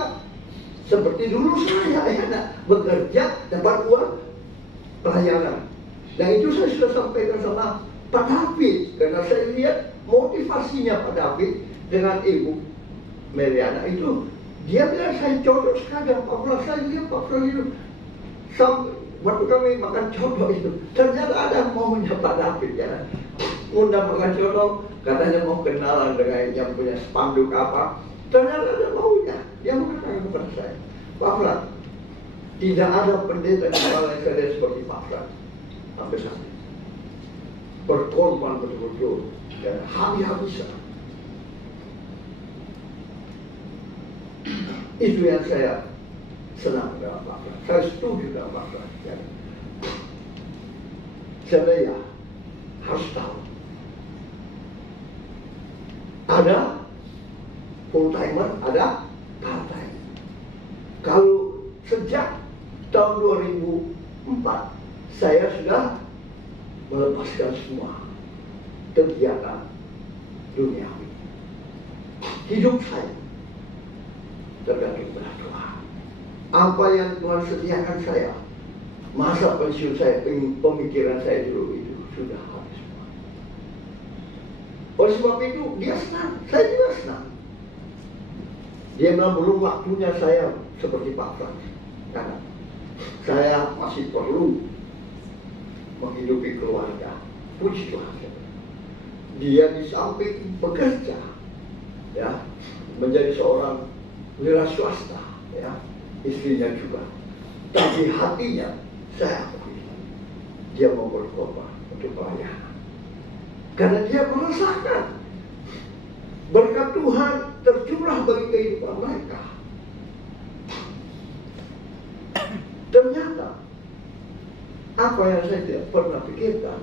seperti dulu saya, ya kan? Bekerja dapat uang pelayanan. Dan itu saya sudah sampaikan sama Pak David, karena saya lihat motivasinya Pak David dengan Ibu Meriana itu, dia bilang saya cocok sekali dengan Pak Fula. Saya lihat Pak Fula itu waktu kami makan codok itu, ternyata ada maunya Pak David, ya. Undang makan codok, katanya mau kenalan dengan yang punya spanduk apa. Ternyata ada maunya. Dia mengatakan kepada saya, Pak Fula, tidak ada pendeta di balai saya seperti Pak Fula. Sampai saat ini berkorban betul-betul dan habis-habisan. Itu yang saya senang dengan Pak Fula. Saya setuju dengan Pak Fula. Ya. Saya harus tahu ada full timer, ada part time. Kalau sejak tahun 2004 saya sudah melepaskan semua kegiatan duniawi. Hidup saya tergantung pada Tuhan. Apa yang Tuhan sediakan saya, masa pensiun saya, pemikiran saya dulu itu sudah habis semua. Oleh sebab itu dia senang, saya juga senang. Dia bilang belum waktunya saya seperti Pak Frans, karena saya masih perlu menghidupi keluarga. Puji Tuhan. Dia di samping bekerja, ya, menjadi seorang wira swasta, ya, istrinya juga. Tapi hatinya saya akui, dia mau berkorban untuk pelayanan. Karena dia merasakan berkat Tuhan tercurah bagi kehidupan mereka. Ternyata apa yang saya tidak pernah pikirkan,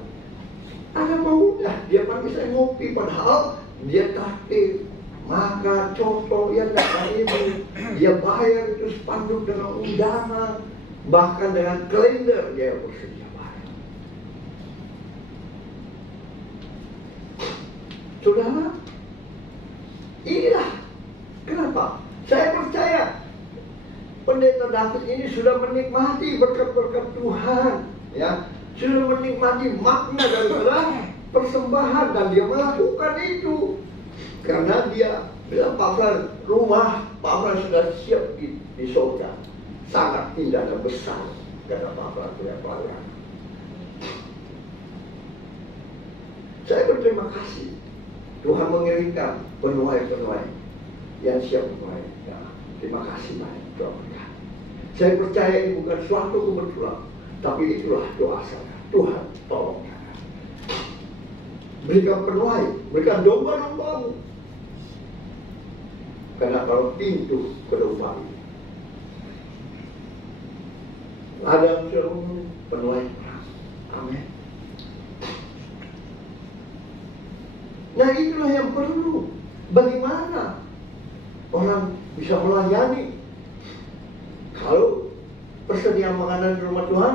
ada maunya dia panggil saya ngopi, padahal dia traktir, makan, cocok, ya tidak ini, dia bayar itu spanduk dengan undangan, bahkan dengan kalender dia bersedia bayar. Saudara, inilah kenapa saya percaya Pendeta David ini sudah menikmati berkat-berkat Tuhan, ya, sudah menikmati makna daripada persembahan, dan dia melakukan itu karena dia bilang Pak Fran, rumah Pak Fran sudah siap di surga, sangat indah dan besar karena Pak Fran punya pelayanan. Saya berterima kasih Tuhan mengirimkan penuai-penuai yang siap menuai. Ya, terima kasih banyak Tuhan. Saya percaya ini bukan suatu kebetulan, tapi itulah doa saya. Tuhan, tolong saya. Berikan penuai, berikan domba-dombamu. Karena kalau pintu kedepan ini Adam sudah penuai perang. Amin. Nah itulah yang perlu. Bagaimana orang bisa melayani kalau persediaan makanan di rumah Tuhan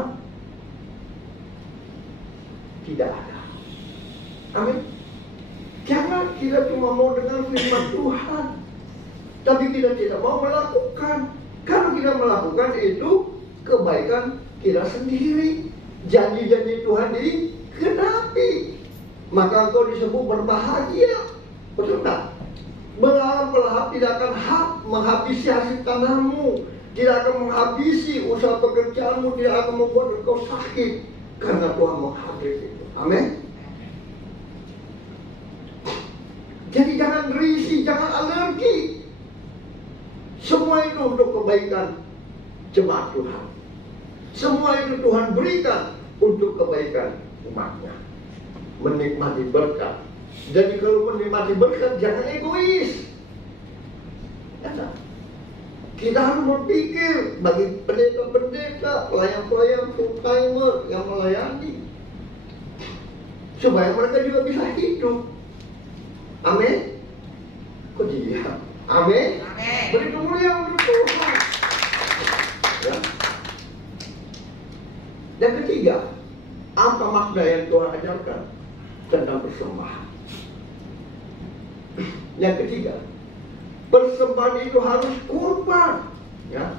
tidak ada. Amin. Jangan kita cuma mau dengar firman Tuhan, tapi kita tidak mau melakukan. Kalau kita melakukan itu kebaikan kita sendiri. Janji-janji Tuhan dikenapi, maka engkau disebut berbahagia. Betul tak? Belahan tidak akan menghabisi hasil tanammu, tidak akan menghabisi usaha pekerjaanmu, tidak akan membuat engkau sakit, karena Tuhan menghabisi itu. Amin. Jadi jangan risih, jangan alergi. Semua itu untuk kebaikan jemaat Tuhan. Semua itu Tuhan berikan untuk kebaikan umatnya. Menikmati berkat. Jadi kalau menikmati berkat jangan egois. Ya, kita harus berpikir bagi pendeta-pendeta, pelayan-pelayan full-timer yang melayani, supaya mereka juga bisa hidup. Amin. Kok diam? Amin. Beri kemuliaan untuk Tuhan. Ya. Dan ketiga, apa makna yang Tuhan ajarkan tentang persembahan? Yang ketiga, persembahan itu harus kurban, ya,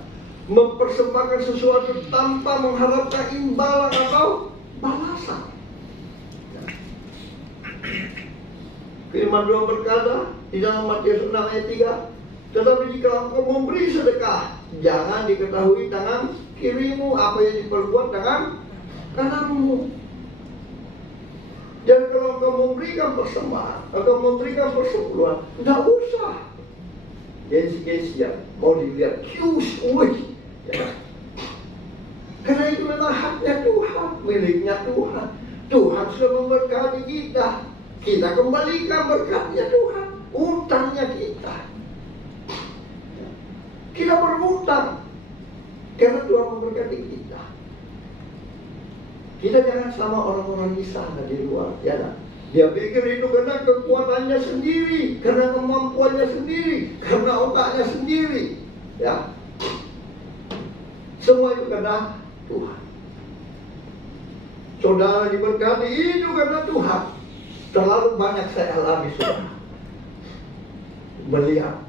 mempersembahkan sesuatu tanpa mengharapkan imbalan atau balasan. Ya. Firman Tuhan berkata di dalam Matius 6 ayat 3, tetapi jika engkau memberi sedekah, jangan diketahui tangan kirimu apa yang diperbuat dengan kananmu. Dan kalau engkau memberikan persembahan atau memberikan persepuluhan, tidak usah gengsi-gengsian, mau dilihat kius, ya. Karena itu memang haknya Tuhan, miliknya Tuhan. Tuhan sudah memberkati kita, kita kembalikan berkatnya Tuhan, utangnya kita. Kita berhutang karena Tuhan memberkati kita. Kita jangan sama orang-orang di sana di luar, ya kan? Dia pikir itu karena kekuatannya sendiri, karena kemampuannya sendiri, karena otaknya sendiri, ya. Semua itu karena Tuhan. Saudara diberkati itu karena Tuhan. Terlalu banyak saya alami, saudara, melihat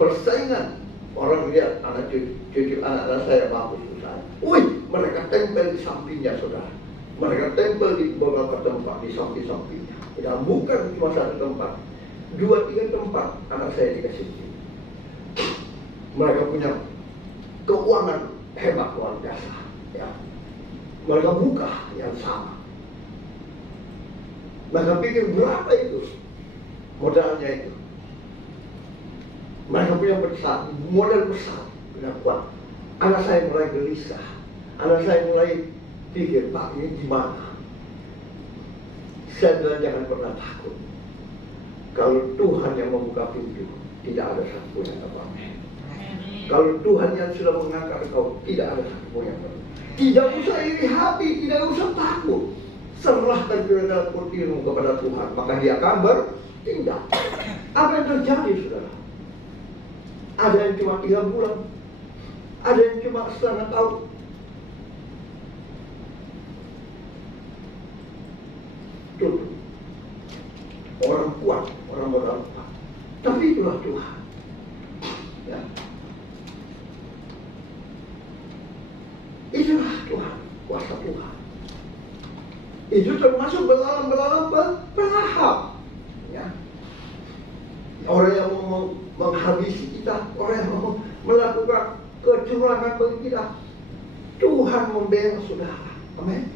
persaingan. Orang lihat anak cucu anak saya bagus susah. Wih, mereka tempel di sampingnya, saudara. Mereka tempel di beberapa tempat di samping-sampingnya. Ya, bukan cuma satu tempat, 2-3 tempat anak saya dikasih. Mereka punya keuangan hebat luar biasa. Ya, mereka buka yang sama. Mereka pikir berapa itu modalnya itu. Mereka punya besar, modal besar, punya kuat. Anak saya mulai gelisah. Anak saya mulai pikir, Pak, ini gimana? Saya bilang jangan pernah takut. Kalau Tuhan yang membuka pintu, tidak ada satu yang terpakai. Kalau Tuhan yang sudah mengangkat kau, tidak ada satu yang terpakai. Tidak usah iri hati, tidak usah takut. Serahkan kehendak hatimu kepada Tuhan, maka Dia akan bertindak. Apa yang terjadi, saudara? Ada yang cuma 3 bulan, ada yang cuma setengah tahun. Tuh, orang kuat, orang modal kuat. Tapi itulah Tuhan. Ya. Itulah Tuhan, kuasa Tuhan. Itu termasuk belalang-belalang pelahap. Ya. Orang yang mau menghabisi kita, orang yang mau melakukan kecurangan bagi kita, Tuhan membela saudara. Amin.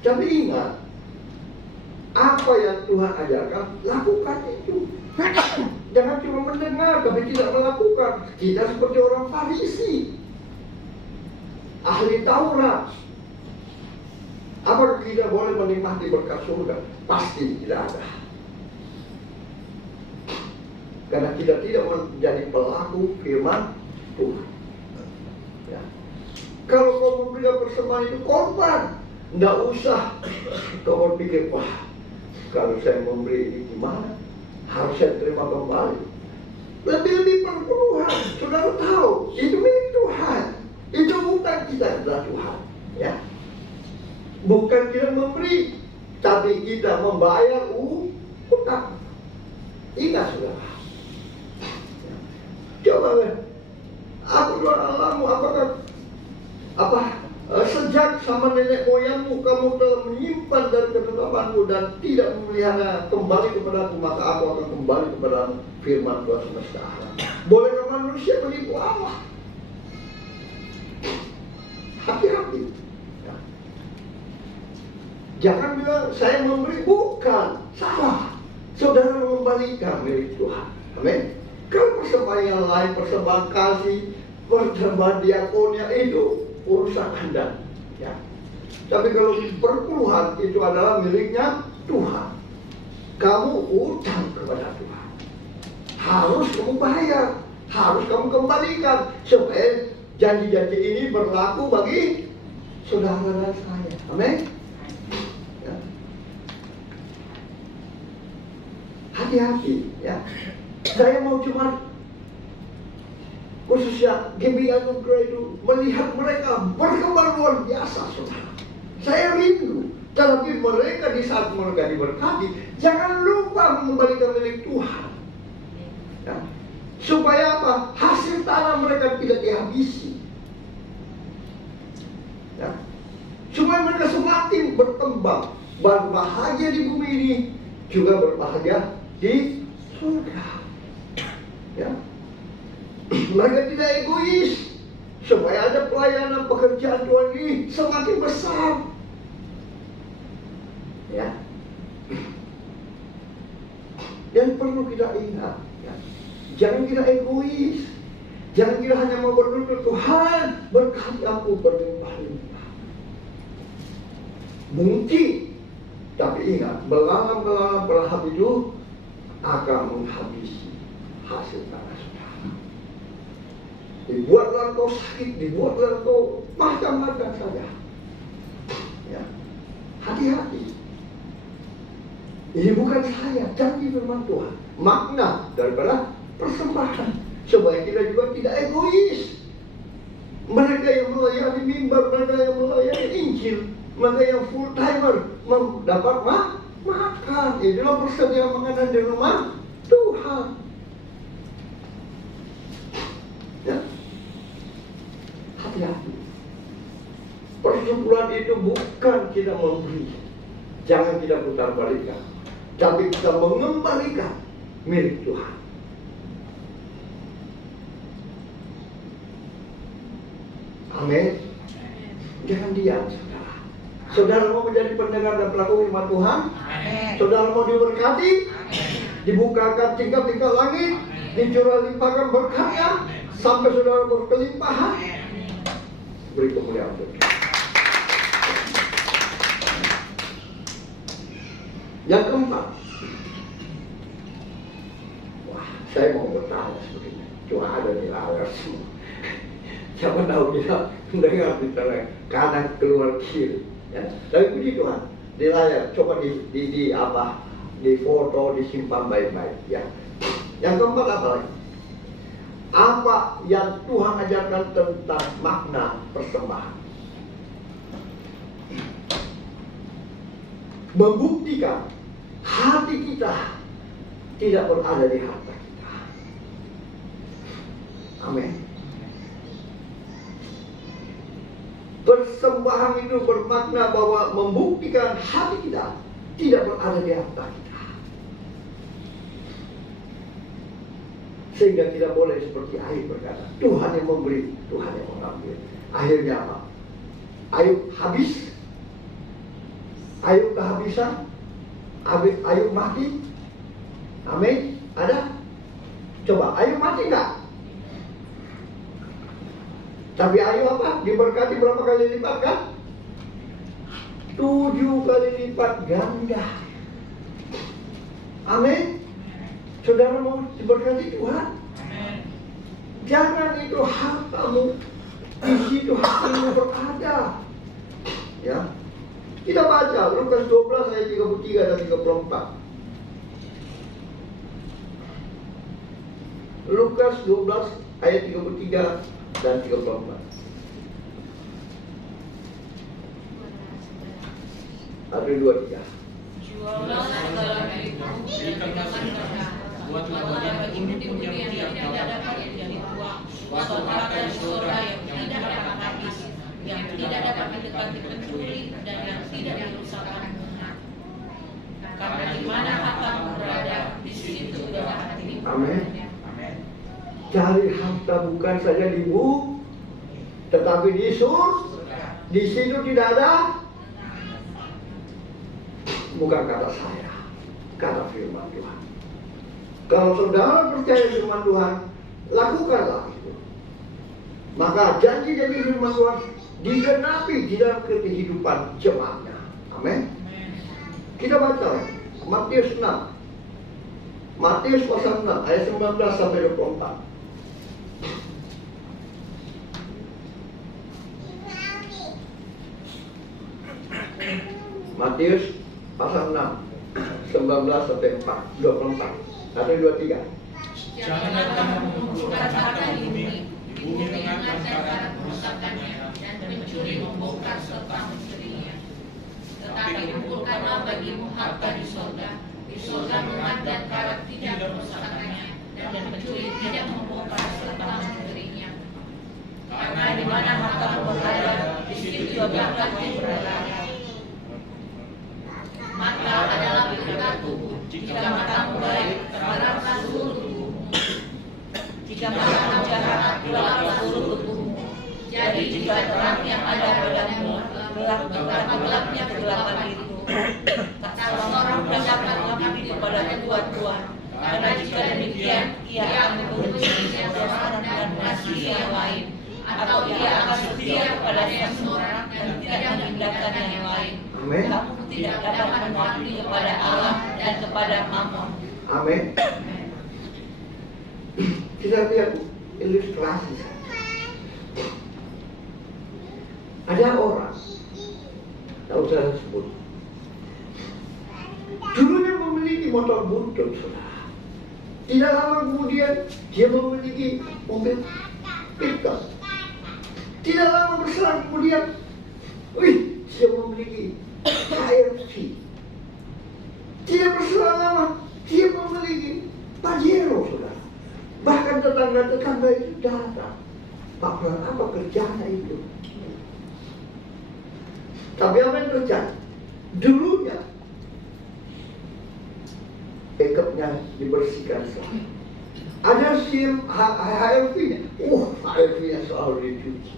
Tapi ingat, apa yang Tuhan ajarkan, lakukan itu. Jangan cuma mendengar tapi tidak melakukan. Kita seperti orang Farisi, ahli Taurat. Apakah kita boleh menikmati berkat surga? Pasti tidak ada. Karena kita tidak menjadi pelaku firman Tuhan. Ya. Kalau kau memberikan persembahan itu korban, tidak usah kau berpikir, wah, kalau saya memberi ini gimana? Harus saya terima kembali. Lebih-lebih perpuluhan. Saudara tahu, itu milik Tuhan. Itu bukan kita adalah Tuhan. Ya. Bukan kita memberi, tapi kita membayar utang. Ingat saudara. Ya. Coba lihat. Aku doa Allahmu, sejak sama nenek moyangmu kamu telah menyimpan dari ketetapanmu dan tidak memelihara kembali kepadaku, maka aku akan kembali kepada firman Tuhan semesta alam. Bolehkah manusia menipu Allah? Hati-hati. Ya. Jangan bilang saya memberi, bukan, salah. Saudara mengembalikan milik Tuhan. Amin. Kalau persembahan yang lain, persembahan kasih, persembahan diakonia itu urusan Anda. Ya. Tapi kalau perpuluhan itu adalah miliknya Tuhan. Kamu utang kepada Tuhan. Harus kamu bayar, harus kamu kembalikan supaya janji-janji ini berlaku bagi saudara dan saya. Amin. Ya. Hati-hati, ya. Saya mau cuma khususnya GBI Anugerah itu melihat mereka berkembang luar biasa, saudara. Saya rindu, tapi mereka di saat mereka diberkati, jangan lupa mengembalikan milik Tuhan. Ya. Supaya apa? Hasil tanah mereka tidak dihabisi. Ya. Supaya mereka semakin berkembang, berbahagia di bumi ini, juga berbahagia di surga. Ya. Mereka tidak egois, supaya ada pelayanan pekerjaan Tuhan ini semakin besar. Ya. Dan perlu kita ingat, ya. Jangan kita egois, jangan kita hanya mau berdoa, Tuhan berkati aku berlimpah-limpah. Mungkin, tapi ingat, belalang-belalang berlahap itu akan menghabisi hasil tanah saudara. Dibuatlah engkau sakit, dibuatlah engkau macam-macam saja. Ya. Hati-hati. Ini bukan saya, janji firman Tuhan. Makna daripada persembahan, supaya kita juga tidak egois. Mereka yang melayani mimbar, mereka yang melayani Injil, mereka yang full timer mendapat makan. Itulah persediaan makanan di rumah Tuhan. Ya. Hati-hati. Persepuluhan itu bukan kita memberi, jangan kita putar balikan, tapi kita mengembalikan milik Tuhan. Amin. Jangan diam, saudara. Saudara mau menjadi pendengar dan pelaku firman Tuhan? Amin. Saudara mau diberkati? Dibukakan tingkap-tingkap langit, dicurah limpahkan berkatnya sampai saudara berkelimpahan. Beri kemuliaan untuk Tuhan. Yang keempat, wah, saya mau bertanya sebetulnya, cuma ada di layar semua. Siapa tahu kita mendengar bicara kanan keluar kiri, ya. Tapi puji Tuhan, di layar coba di foto, disimpan baik-baik, ya. Yang keempat apa lagi? Apa yang Tuhan ajarkan tentang makna persembahan? Membuktikan hati kita tidak berada di harta kita. Amin. Persembahan itu bermakna bahwa membuktikan hati kita tidak berada di harta kita. Sehingga tidak boleh seperti Ayub berkata, Tuhan yang memberi, Tuhan yang mengambil. Akhirnya apa? Ayub habis. Ayub kehabisan. Ayub mati. Amin. Ada? Coba, Ayub mati enggak? Tapi Ayub apa? Diberkati berapa kali lipat kan? 7 kali lipat ganda. Amin. Saudara mau diberkati Tuhan? Jangan itu hartamu di situ hatimu berada. Ya. Kita baca Lukas 12 ayat 33 dan 34. Lukas 12 ayat 33 dan 34. Ada 2-3. Jualah segala milikmu dan berikan berkah. Buatlah bagimu pundi-pundi yang tidak dapat menjadi uang, suatu harta di surga yang tidak dapat habis, yang tidak dapat mendekati pencuri dan yang tidak dirusakkan munah. Karena di mana hartamu berada, di situ juga hatimu. Amin. Cari harta bukan saja di bumi, tetapi di surga. Di situ tidak ada, bukan kata saya, kata firman Tuhan. Kalau saudara percaya firman Tuhan, lakukanlah itu. Maka janji-janji firman Tuhan digenapi di dalam kehidupan jemaatnya. Amin. Kita baca Matius 6. Matius pasal 6 ayat 19 sampai 24. Matius pasal 6 19 sampai 24. 1, 2, 3. Janganlah kamu mengumpulkan harta di bumi dengan cara merusakkannya dan pencuri membongkar serta mencurinya. Tetapi kumpulkanlah bagimu harta di surga. Di surga mengat dan karat tidak merusakkannya dan pencuri tidak membongkar serta mencurinya. Karena di mana hartamu berada, di situ juga hatimu berada. Mata adalah pelita tubuh. Jika matamu baik, terangkan seluruh tubuhmu. Jika matamu jahat, gelaplah seluruh tubuhmu. Jadi jika terang yang ada padamu gelapnya kegelapan itu, tak seorang pun dapat mengabdi kepada kedua tuan. Karena jika demikian, ia akan membenci seorang dan mengasihi yang lain, atau ia akan setia kepada yang seorang dan tidak meninggalkan yang lain. Amin. Kamu tidak dapat mengabdi kepada Allah dan kepada Mammon. Amin. Kita lihat ilustrasi. Ada orang, tahu saya sebut, dulunya memiliki motor buntut, saudara. Tidak lama kemudian dia memiliki mobil pickup. Tidak lama berselang kemudian, dia memiliki KFC. Tidak berselang lama, dia memiliki Pajero, saudara. Bahkan tetangga-tetangga itu datang. Pak Bran, apa kerjanya itu? Tapi apa yang terjadi? Dulunya pickupnya dibersihkan selalu. Ada SIM HRV-nya. HRV-nya selalu dicuci.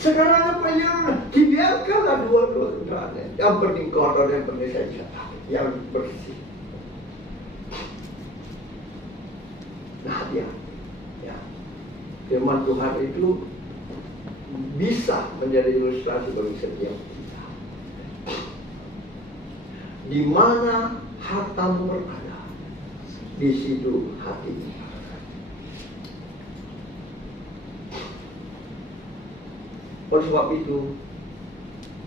Sekarang apa yang dibiarkanlah dua-dua kendaraannya. Yang penting kotor, yang penting saja yang bersih. Nah, ya, firman Tuhan itu bisa menjadi ilustrasi bagi setiap kita. Di mana hartamu berada, di situ hatimu. Oleh sebab itu,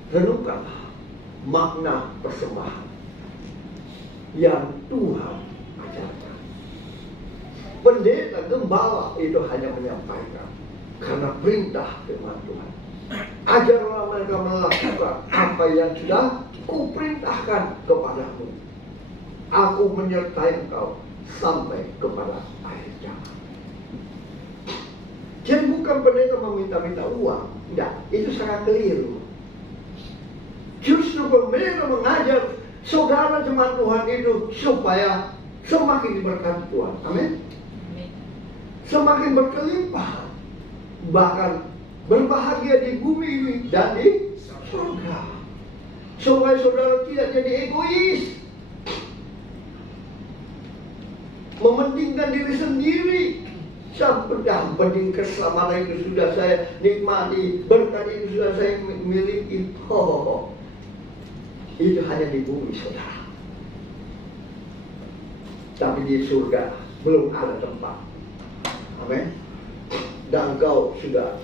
renungkanlah makna persembahan yang Tuhan ajarkan. Pendeta gembala itu hanya menyampaikan karena perintah firman Tuhan. Ajarlah mereka melakukan apa yang sudah kuperintahkan kepadamu. Aku menyertai engkau sampai kepada akhir zaman. Jadi bukan pendeta meminta-minta uang. Tidak, itu sangat keliru. Justru pendeta mengajar saudara jemaat Tuhan itu supaya semakin diberkati Tuhan. Amin. Semakin berkelimpahan. Bahkan berbahagia di bumi ini dan di surga. Supaya saudara tidak jadi egois, mementingkan diri sendiri. Yang penting keselamatan itu sudah saya nikmati, berkat itu sudah saya miliki. Itu hanya di bumi, saudara. Tapi di surga belum ada tempat. Amin. Dan engkau sudah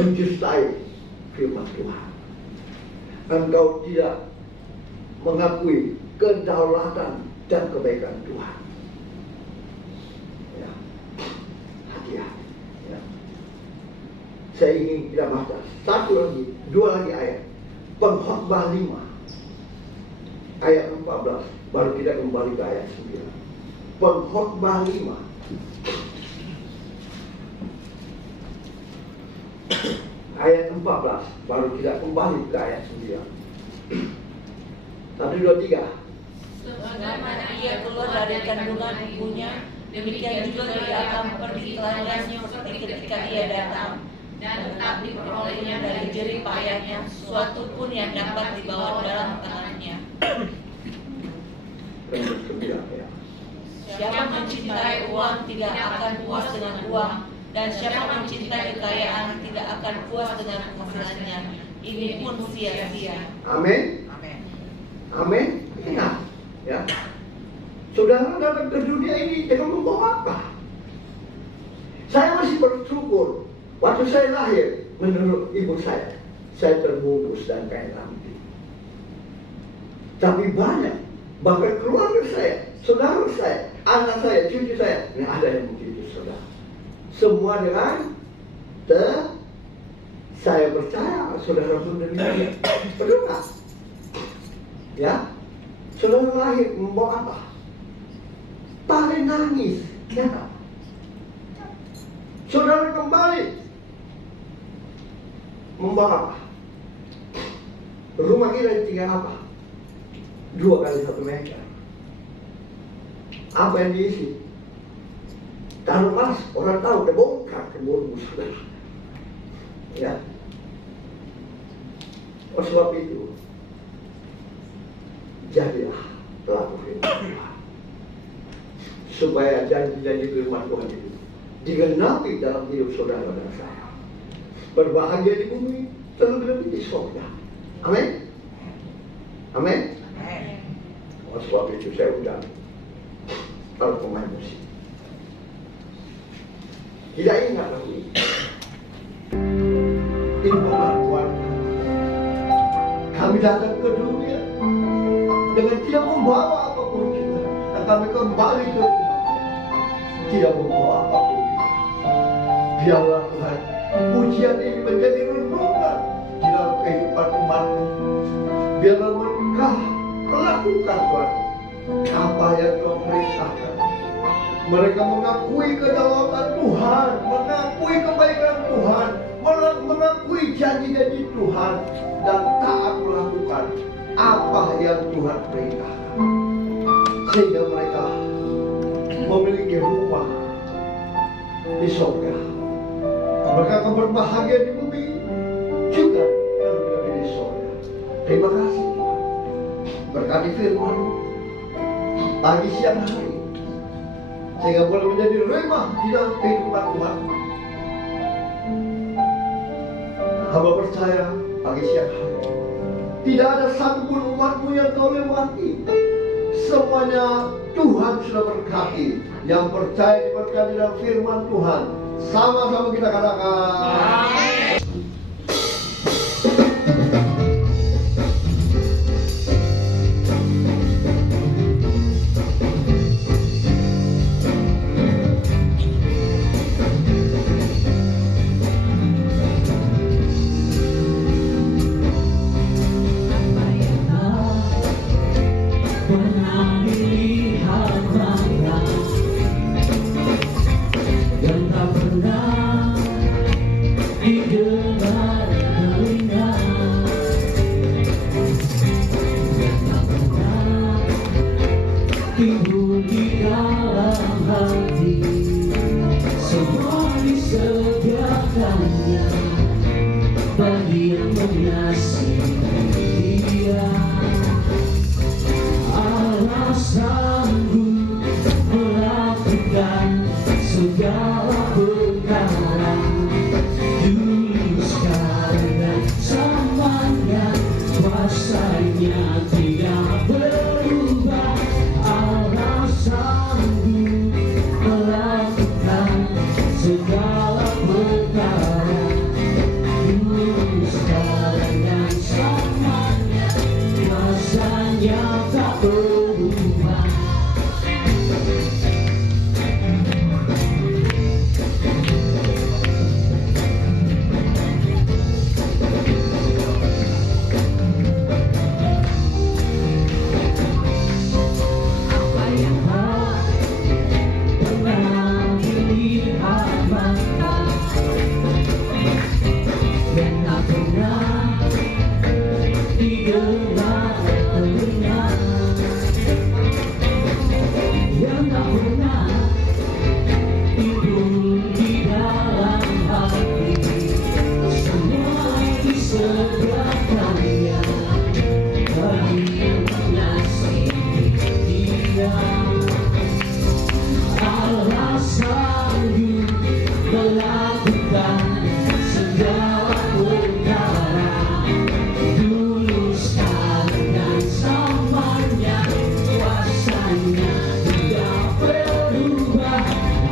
menjustai firman Tuhan. Engkau tidak mengakui kedaulatan dan kebaikan Tuhan. Ya. Hati-hati. Ya. Saya ingin kita baca dua lagi ayat. Pengkhotbah 5 ayat 14, baru kita kembali ke ayat 9. Pengkhotbah 5 ayat 14, baru kita kembali ke ayat 9. 1, 2, 3. Sebagaimana ia keluar dari kandungan ibunya, demikian juga ia akan pergi telanjangnya seperti ketika ia datang, dan tetap diperolehnya dari jerih payahnya suatu pun yang dapat dibawa dalam tangannya. Ya. Siapa mencintai uang tidak akan puas dengan uang, dan siapa mencintai kekayaan tidak akan puas dengan penghasilannya. Ini pun sia-sia. Amin. Amin. Ingat, ya. Saudara datang ke dunia ini dengan membawa apa? Saya masih bersyukur. Waktu saya lahir, menurut ibu saya terbungkus dan kain lampu. Tapi banyak, bahkan keluarga saya, saudara saya, anak saya, cucu saya, ini ada yang begitu, saudara. Semua dengan saya percaya saudara sudah lahir. Betul nggak? Ya, saudara lahir membawa apa? Paling nangis, ya kan? Saudara kembali membawa apa? Rumah kita tinggal apa? 2 kali 1 meter. Apa yang diisi? Kalau mas, orang tahu terbongkar keburmu saudara. Ya. Oleh sebab itu, jadilah pelaku firman Tuhan, supaya janji-janji firman Tuhan itu digenapi dalam hidup saudara dan saya. Berbahagia di bumi, terlebih di surga. Amin. Amin. Oleh sebab itu saya undang para pemain musik. Tidak ingat lagi Tuhan, kami datang ke dunia dengan tidak membawa apapun kita, dan kami kembali ke rumah tidak membawa apapun. Biarlah Tuhan, pujian ini menjadi renungan di dalam kehidupan umatmu. Biarlah mereka melakukan Tuhan apa yang Tuhan perintahkan. Mereka mengakui kedaulatan Tuhan, mengakui kebaikan Tuhan, mengakui janji-janji Tuhan, dan taat melakukan apa yang Tuhan perintahkan, sehingga mereka memiliki rumah di surga. Mereka akan berbahagia di bumi juga terlebih di surga. Terima kasih Tuhan. Berkati firman pagi siang hari, sehingga boleh menjadi remah di dalam kehidupan umat. Hamba percaya pagi siang hari tidak ada satupun umatmu yang kau lewati. Semuanya Tuhan sudah berkati. Yang percaya diberkati dalam firman Tuhan, sama-sama kita katakan amin. Bagi yang mengasihi Dia, Allah sanggup melakukan segala perkara. Dulu, sekarang, dan selamanya, kuasanya tidak berubah. Allah yang tak berubah. Apa yang Pernah dilihat mata dan tak pernah didengar telinga, yang tak pernah timbul di dalam hati, semua disediakannya bagi yang mengasihi Dia. Allah sanggup melakukan segala perkara, dulu, sekarang, dan selamanya. Kuasanya tidak berubah.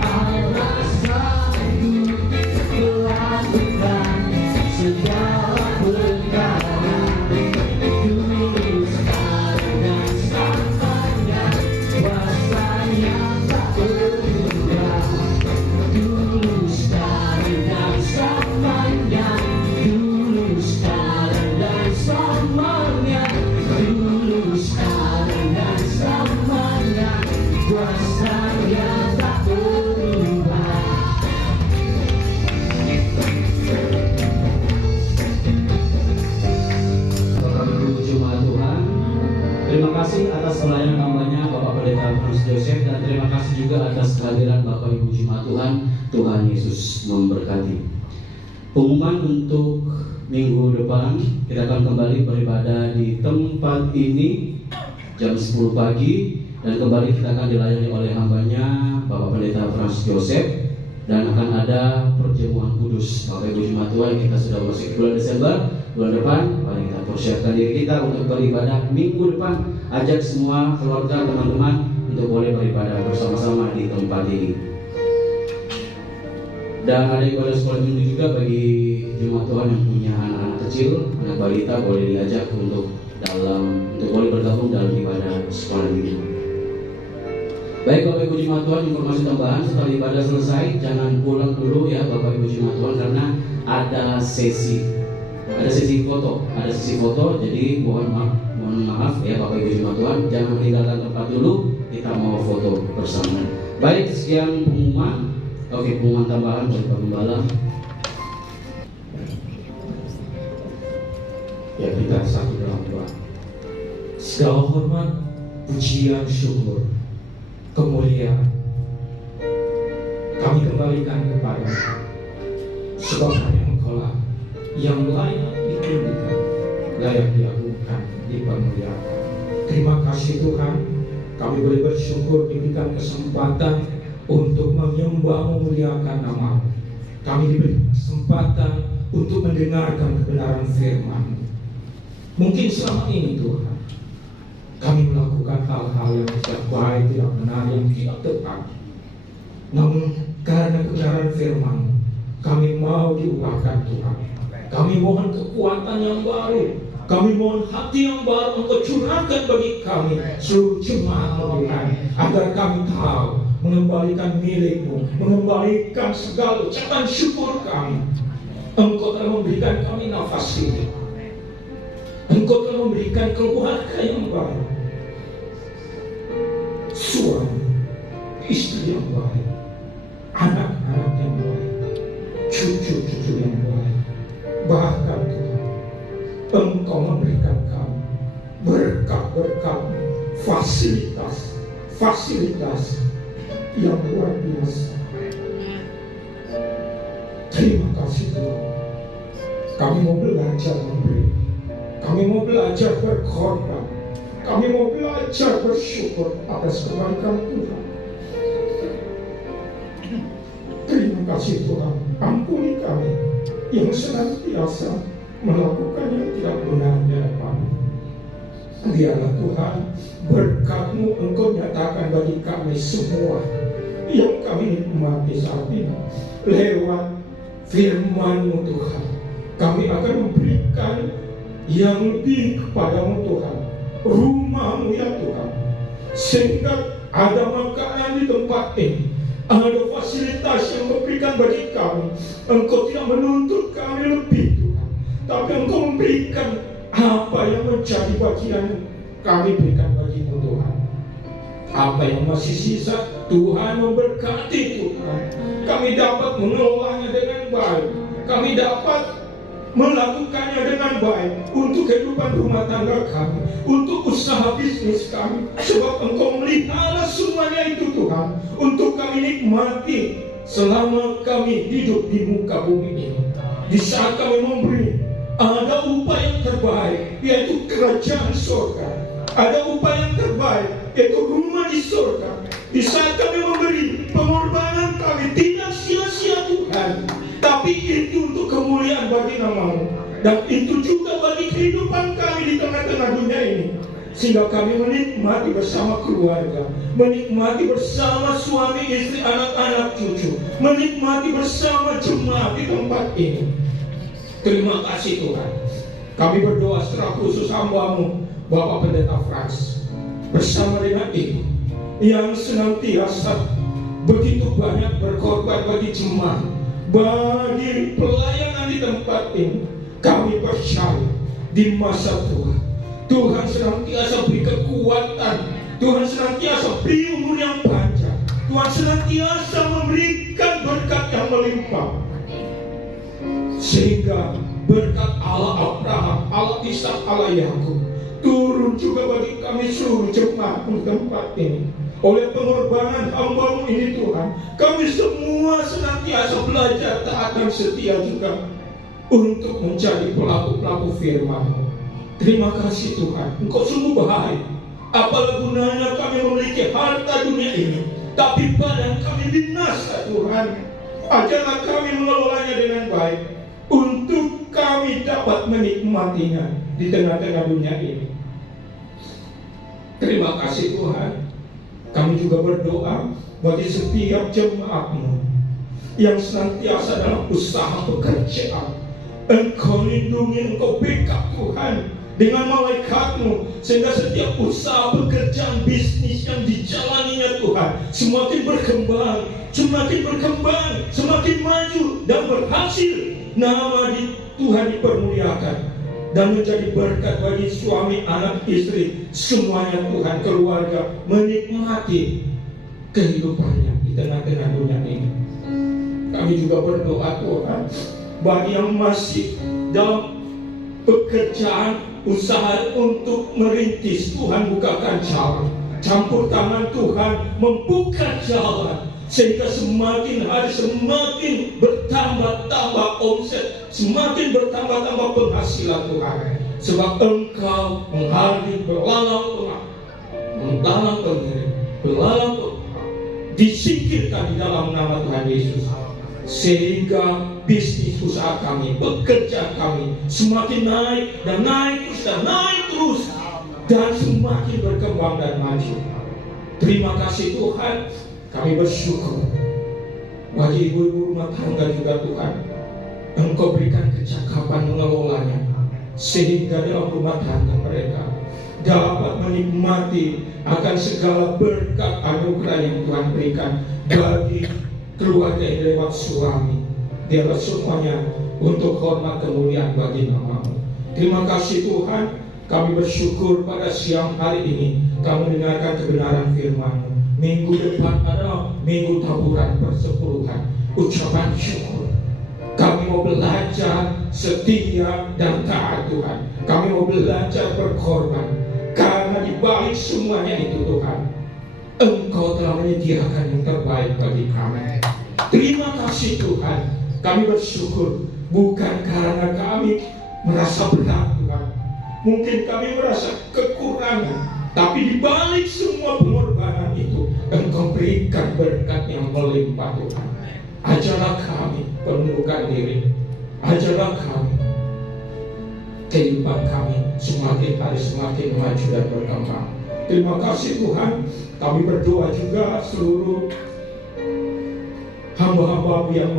Allah sanggup melakukan segala perkara, dulu, sekarang, dan selamanya. Kuasanya tak berubah. Dulu, sekarang, dan selamanya. Dulu, sekarang, dan selamanya. Dulu, sekarang, dan selamanya. Kuasanya tak berubah. Bapak Ibu Jemaat Tuhan, terima kasih atas pelayanan hambanya Bapak Pendeta Frans Joseph, dan terima kasih juga atas kehadiran Bapak Ibu Jemaat Tuhan. Tuhan Yesus memberkati. Pengumuman untuk minggu depan, kita akan kembali beribadah di tempat ini jam 10 pagi, dan kembali kita akan dilayani oleh hambanya Bapak Pendeta Frans Joseph, dan akan ada perjamuan kudus. Bapak Ibu Jemaat Tuhan, kita sudah masuk bulan Desember, bulan depan, mari kita persiapkan diri kita untuk beribadah minggu depan. Ajak semua keluarga, teman-teman untuk boleh beribadah bersama-sama di tempat ini. Dan ada ibadah sekolah minggu juga bagi jemaat Tuhan yang punya anak-anak kecil, anak balita, boleh diajak untuk boleh bergabung dalam ibadah sekolah minggu. Baik Bapak Ibu Jemaat Tuhan, informasi tambahan setelah ibadah selesai, jangan pulang dulu ya Bapak Ibu Jemaat Tuhan, karena ada sesi foto, jadi mohon maaf ya Bapak Ibu Jemaat Tuhan, jangan meninggalkan tempat dulu, kita mau foto bersama. Baik, sekian pengumuman. Oke, pengumuman tambahan dari Pak Gembala. Ya, kita satu dalam doa. Segala hormat, pujian, syukur, kemuliaan kami kembalikan kepada sebab hanya Engkaulah yang layak ditinggikan, layak diagungkan, dipermuliakan. Terima kasih Tuhan, kami boleh bersyukur diberikan kesempatan untuk menyembah memuliakan nama-Mu. Kami diberi kesempatan untuk mendengarkan kebenaran firman-Mu. Mungkin selama ini Tuhan, kami melakukan hal-hal yang tidak baik, tidak benar, yang tidak tepat. Namun karena kebenaran firman-Mu, kami mau diubahkan Tuhan. Kami mohon kekuatan yang baru, kami mohon hati yang baru Engkau curahkan bagi kami seluruh jemaat-Mu Tuhan, agar kami tahu mengembalikan milik-Mu, mengembalikan segala ucapan syukur kami. Engkau telah memberikan kami nafas hidup, Engkau telah memberikan keluarga yang baru, suami, istri yang baik, anak-anak yang baik, cucu-cucu yang baik. Bahkan Tuhan, Engkau memberikan kami berkat-berkat, fasilitas yang luar biasa. Terima kasih Tuhan. Kami mau belajar memberi, kami mau belajar berkorban, kami mau belajar bersyukur atas kebaikan Tuhan. Terima kasih Tuhan. Ampuni kami yang senantiasa melakukan yang tidak benar di hadapan-Mu. Biarlah Tuhan, berkat-Mu Engkau nyatakan bagi kami semua yang kami nikmati saat ini. Lewat firman-Mu Tuhan, kami akan memberikan yang lebih kepada-Mu Tuhan. rumah-Mu ya Tuhan, sehingga ada makanan di tempat ini, ada fasilitas yang memberikan bagi kami. Engkau tidak menuntut kami lebih Tuhan, tapi Engkau memberikan apa yang menjadi bagian kami berikan bagi-Mu Tuhan. Apa yang masih sisa, Tuhan memberkati Tuhan. Kami dapat mengelolanya dengan baik, kami dapat melakukannya dengan baik untuk kehidupan rumah tangga kami, untuk usaha bisnis kami, sebab Engkau melihara semuanya itu Tuhan, untuk kami nikmati selama kami hidup di muka bumi ini. Di saat kami memberi, ada upaya yang terbaik, yaitu kerajaan surga. Ada upaya yang terbaik, yaitu rumah di surga. Di saat kami memberi, pengorbanan kami tidak sia-sia Tuhan, tapi itu untuk kemuliaan bagi nama-Mu, dan itu juga bagi kehidupan kami di tengah-tengah dunia ini, sehingga kami menikmati bersama keluarga, menikmati bersama suami, istri, anak-anak, cucu, menikmati bersama jemaat di tempat ini. Terima kasih Tuhan. Kami berdoa secara khusus hamba-Mu Bapak Pendeta Frans, bersama dengan ibu yang senantiasa begitu banyak berkorban bagi jemaat, bagi pelayanan di tempat ini. Kami percaya di masa tua, Tuhan senantiasa beri kekuatan, Tuhan senantiasa beri umur yang panjang, Tuhan senantiasa memberikan berkat yang melimpah, sehingga berkat Allah Abraham, Allah Ishak, Allah Yakub turun juga bagi kami seluruh jemaat di tempat ini. Oleh pengorbanan hamba-Mu ini Tuhan, kami semua senantiasa belajar taat dan setia juga untuk menjadi pelaku-pelaku firman-Mu. Terima kasih Tuhan, Engkau sungguh baik. Apalah gunanya kami memiliki harta dunia ini, tapi badan kami binasa Tuhan. Ajarlah kami mengelolanya dengan baik, untuk kami dapat menikmatinya di tengah-tengah dunia ini. Terima kasih Tuhan. Kami juga berdoa bagi setiap jemaat-Mu yang senantiasa dalam usaha pekerjaan. Engkau lindungi, Engkau backup Tuhan dengan malaikat-Mu, sehingga setiap usaha pekerjaan bisnis yang dijalaninya Tuhan semakin berkembang, semakin maju dan berhasil. Nama Tuhan dipermuliakan dan menjadi berkat bagi suami, anak, istri, semuanya Tuhan, keluarga, menikmati kehidupannya di tengah-tengah dunia ini. Kami juga berdoa Tuhan, bagi yang masih dalam pekerjaan, usaha untuk merintis, Tuhan bukakan jalan, campur tangan Tuhan, membuka jalan, sehingga semakin hari semakin bertambah-tambah omset, semakin bertambah-tambah penghasilan Tuhan. Sebab Engkau menghadir belalang disingkirkan di dalam nama Tuhan Yesus, sehingga bisnis usaha kami, pekerjaan kami semakin naik dan naik terus dan semakin berkembang dan maju. Terima kasih Tuhan. Kami bersyukur bagi ibu-ibu rumah tangga juga Tuhan, Engkau berikan kecakapan mengelolanya, sehingga dalam rumah tangga mereka dapat menikmati akan segala berkat anugerah yang Tuhan berikan bagi keluarga yang lewat suami. Biarlah semuanya untuk hormat kemuliaan bagi nama-Mu. Terima kasih Tuhan. Kami bersyukur pada siang hari ini kami mendengarkan kebenaran firman-Mu. Minggu depan adalah minggu taburan persepuluhan, ucapan syukur. Kami mau belajar setia dan taat Tuhan. Kami mau belajar berkorban, karena di balik semuanya itu Tuhan, Engkau telah menyediakan yang terbaik bagi kami. Terima kasih Tuhan. Kami bersyukur bukan karena kami merasa berat Tuhan, mungkin kami merasa kekurangan, tapi di balik semua pengorbanan itu Engkau berikan berkat yang melimpah Tuhan. Ajarlah kami penundukan diri, ajarlah kami kehidupan kami semakin hari semakin maju dan berkembang. Terima kasih Tuhan. Kami berdoa juga seluruh hamba-hamba yang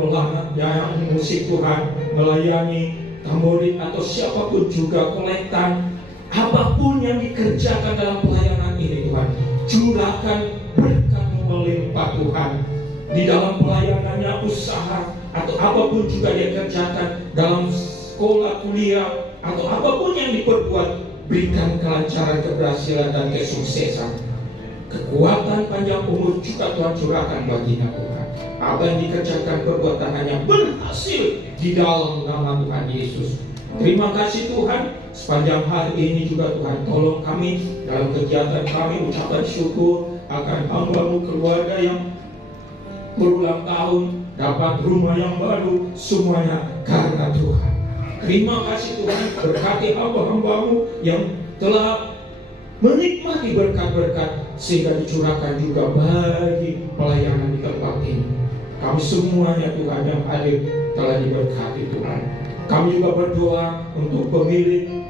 musik Tuhan, melayani tamurid atau siapapun juga kolektan, apapun yang dikerjakan kerjakan dalam pelayanan ini Tuhan. Curahkan berkat-Mu melimpah Tuhan. Di dalam pelayanannya, usaha, atau apapun juga dia kerjakan, dalam sekolah, kuliah, atau apapun yang diperbuat, berikan kelancaran, keberhasilan, dan kesuksesan. Kekuatan panjang umur juga Tuhan curahkan baginya Tuhan. Apa yang dikerjakan perbuatannya berhasil di dalam nama Tuhan Yesus. Terima kasih Tuhan. Sepanjang hari ini juga Tuhan tolong kami dalam kegiatan kami, ucapan syukur akan hamba-Mu keluarga yang berulang tahun, dapat rumah yang baru, semuanya karena Tuhan. Terima kasih Tuhan, berkati hamba-hamba-Mu yang telah menikmati berkat-berkat sehingga dicurahkan juga bagi pelayanan di tempat ini. Kami semuanya Tuhan yang hadir telah diberkati Tuhan. Kami juga berdoa untuk pemilik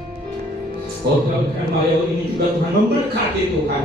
Hotel Kemayo ini juga Tuhan memberkati Tuhan.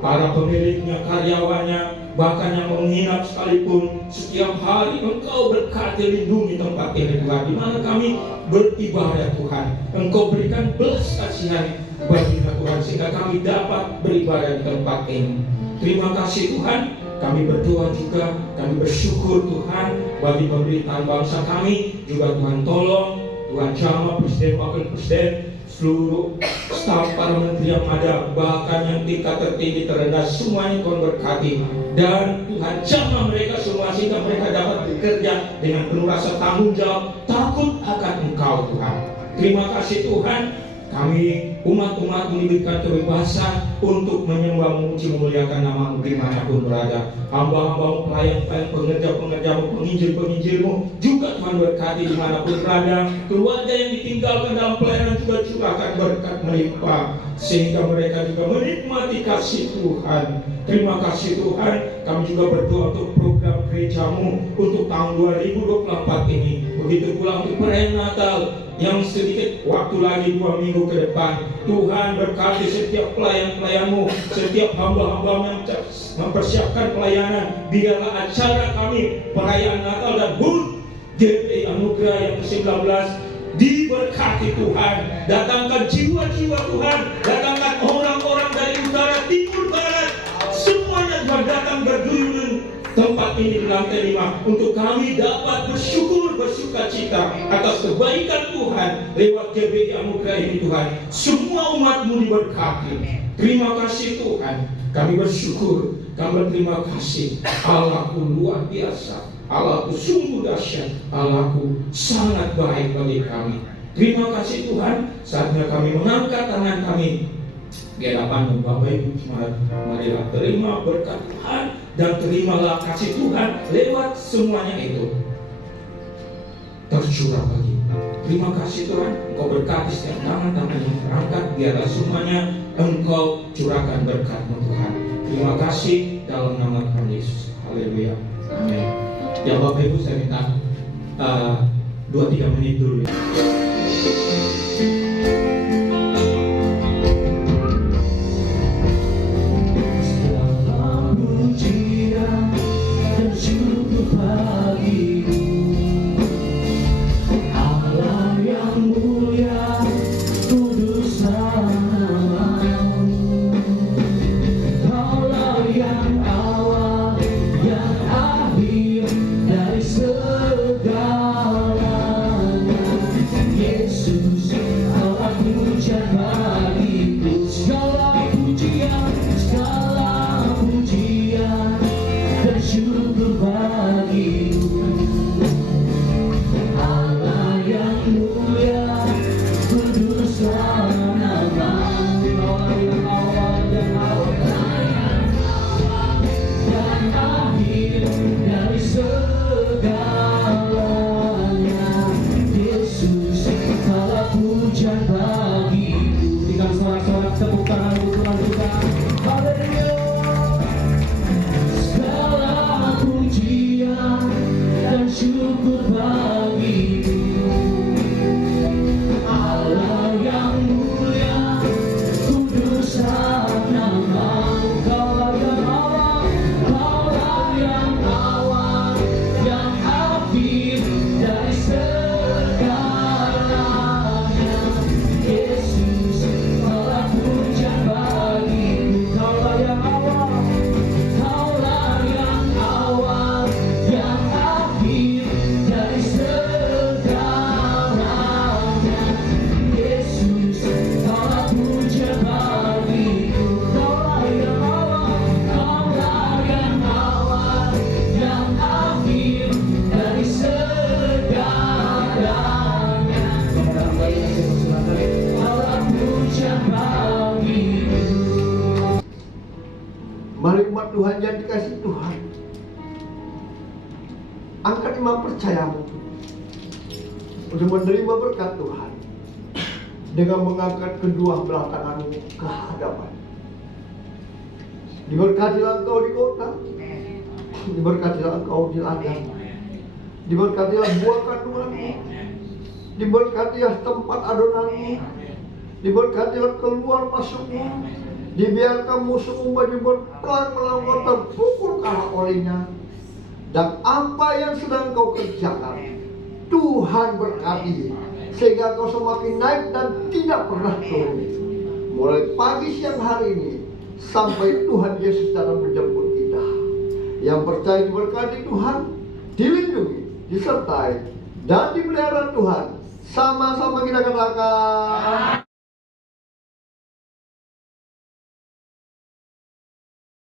Para pemiliknya, karyawannya, bahkan yang menginap sekalipun, setiap hari Engkau berkati, lindungi tempat ini Tuhan, di mana kami beribadah Tuhan. Engkau berikan belas kasihan bagi Tuhan sehingga kami dapat beribadah di tempat ini. Terima kasih Tuhan. Kami berdoa juga, kami bersyukur Tuhan bagi pemerintahan bangsa kami. Juga Tuhan tolong, Tuhan jamah Presiden, Wakil Presiden, seluruh staf para menteri yang ada, bahkan yang tingkat tertinggi terendah, semuanya Tuhan berkati. Dan Tuhan jamah mereka semua sehingga mereka dapat bekerja dengan penuh rasa tanggung jawab, takut akan Engkau Tuhan. Terima kasih Tuhan. Kami umat-umat diberikan kebebasan untuk menyembah, memuji, memuliakan nama-Mu dimanapun berada. Hamba-hamba-Mu, pelayan-pelayan, pengerja-pengerja-Mu, penginjil-penginjil-Mu juga Tuhan berkati dimanapun berada. Keluarga yang ditinggalkan dalam pelayanan juga curahkan berkat melimpah sehingga mereka juga menikmati kasih Tuhan. Terima kasih Tuhan. Kami juga berdoa untuk program gereja-Mu untuk tahun 2024 ini. Begitu pula untuk perayaan Natal yang sedikit waktu lagi 2 minggu ke depan. Tuhan berkati setiap pelayan-pelayan-Mu, setiap hamba-hamba yang mempersiapkan pelayanan. Biarlah acara kami perayaan Natal dan HUT GPI Anugerah yang ke-19 diberkati Tuhan. Datangkan jiwa-jiwa Tuhan, datangkan orang-orang dari utara, timur, barat, semuanya Tuhan datang berduyun tempat ini di lantai 5 untuk kami dapat bersyukur, bersukacita atas kebaikan Tuhan lewat GBI Anugerah ini Tuhan. Semua umat-Mu diberkati. Terima kasih Tuhan. Kami bersyukur, kami berterima kasih. Allahku luar biasa, Allahku sungguh dahsyat, Allahku sangat baik bagi kami. Terima kasih Tuhan. Saatnya kami mengangkat tangan kami di hadapan Bapak Ibu Jemaat. Marilah terima berkat Tuhan dan terimalah kasih Tuhan lewat semuanya itu tercurah bagi. Terima kasih Tuhan. Engkau berkati setiap tangan-tangan yang terangkat. Biarlah semuanya Engkau curahkan berkat-Mu Tuhan. Terima kasih dalam nama Tuhan Yesus. Haleluya. Amin. Ya Bapak Ibu, saya minta 2-3 menit dulu. Yesus hamba Tuhan yang dikasih Tuhan, angkat iman percayamu untuk menerima berkat Tuhan dengan mengangkat kedua belah tanganmu ke hadapan. Diberkatilah engkau di kota, diberkatilah engkau di ladang, diberkatilah buah kandunganmu, diberkatilah tempat adonanmu, diberkatilah keluar masukmu, dibiarkan musuhmu baju berperang melawan kau terpukul kalah olehnya. Dan apa yang sedang kau kerjakan, Tuhan berkati sehingga kau semakin naik dan tidak pernah turun. Mulai pagi siang hari ini sampai Tuhan Yesus datang menjemput kita. Yang percaya diberkati Tuhan, dilindungi, disertai, dan dipelihara Tuhan. Sama-sama kita katakan.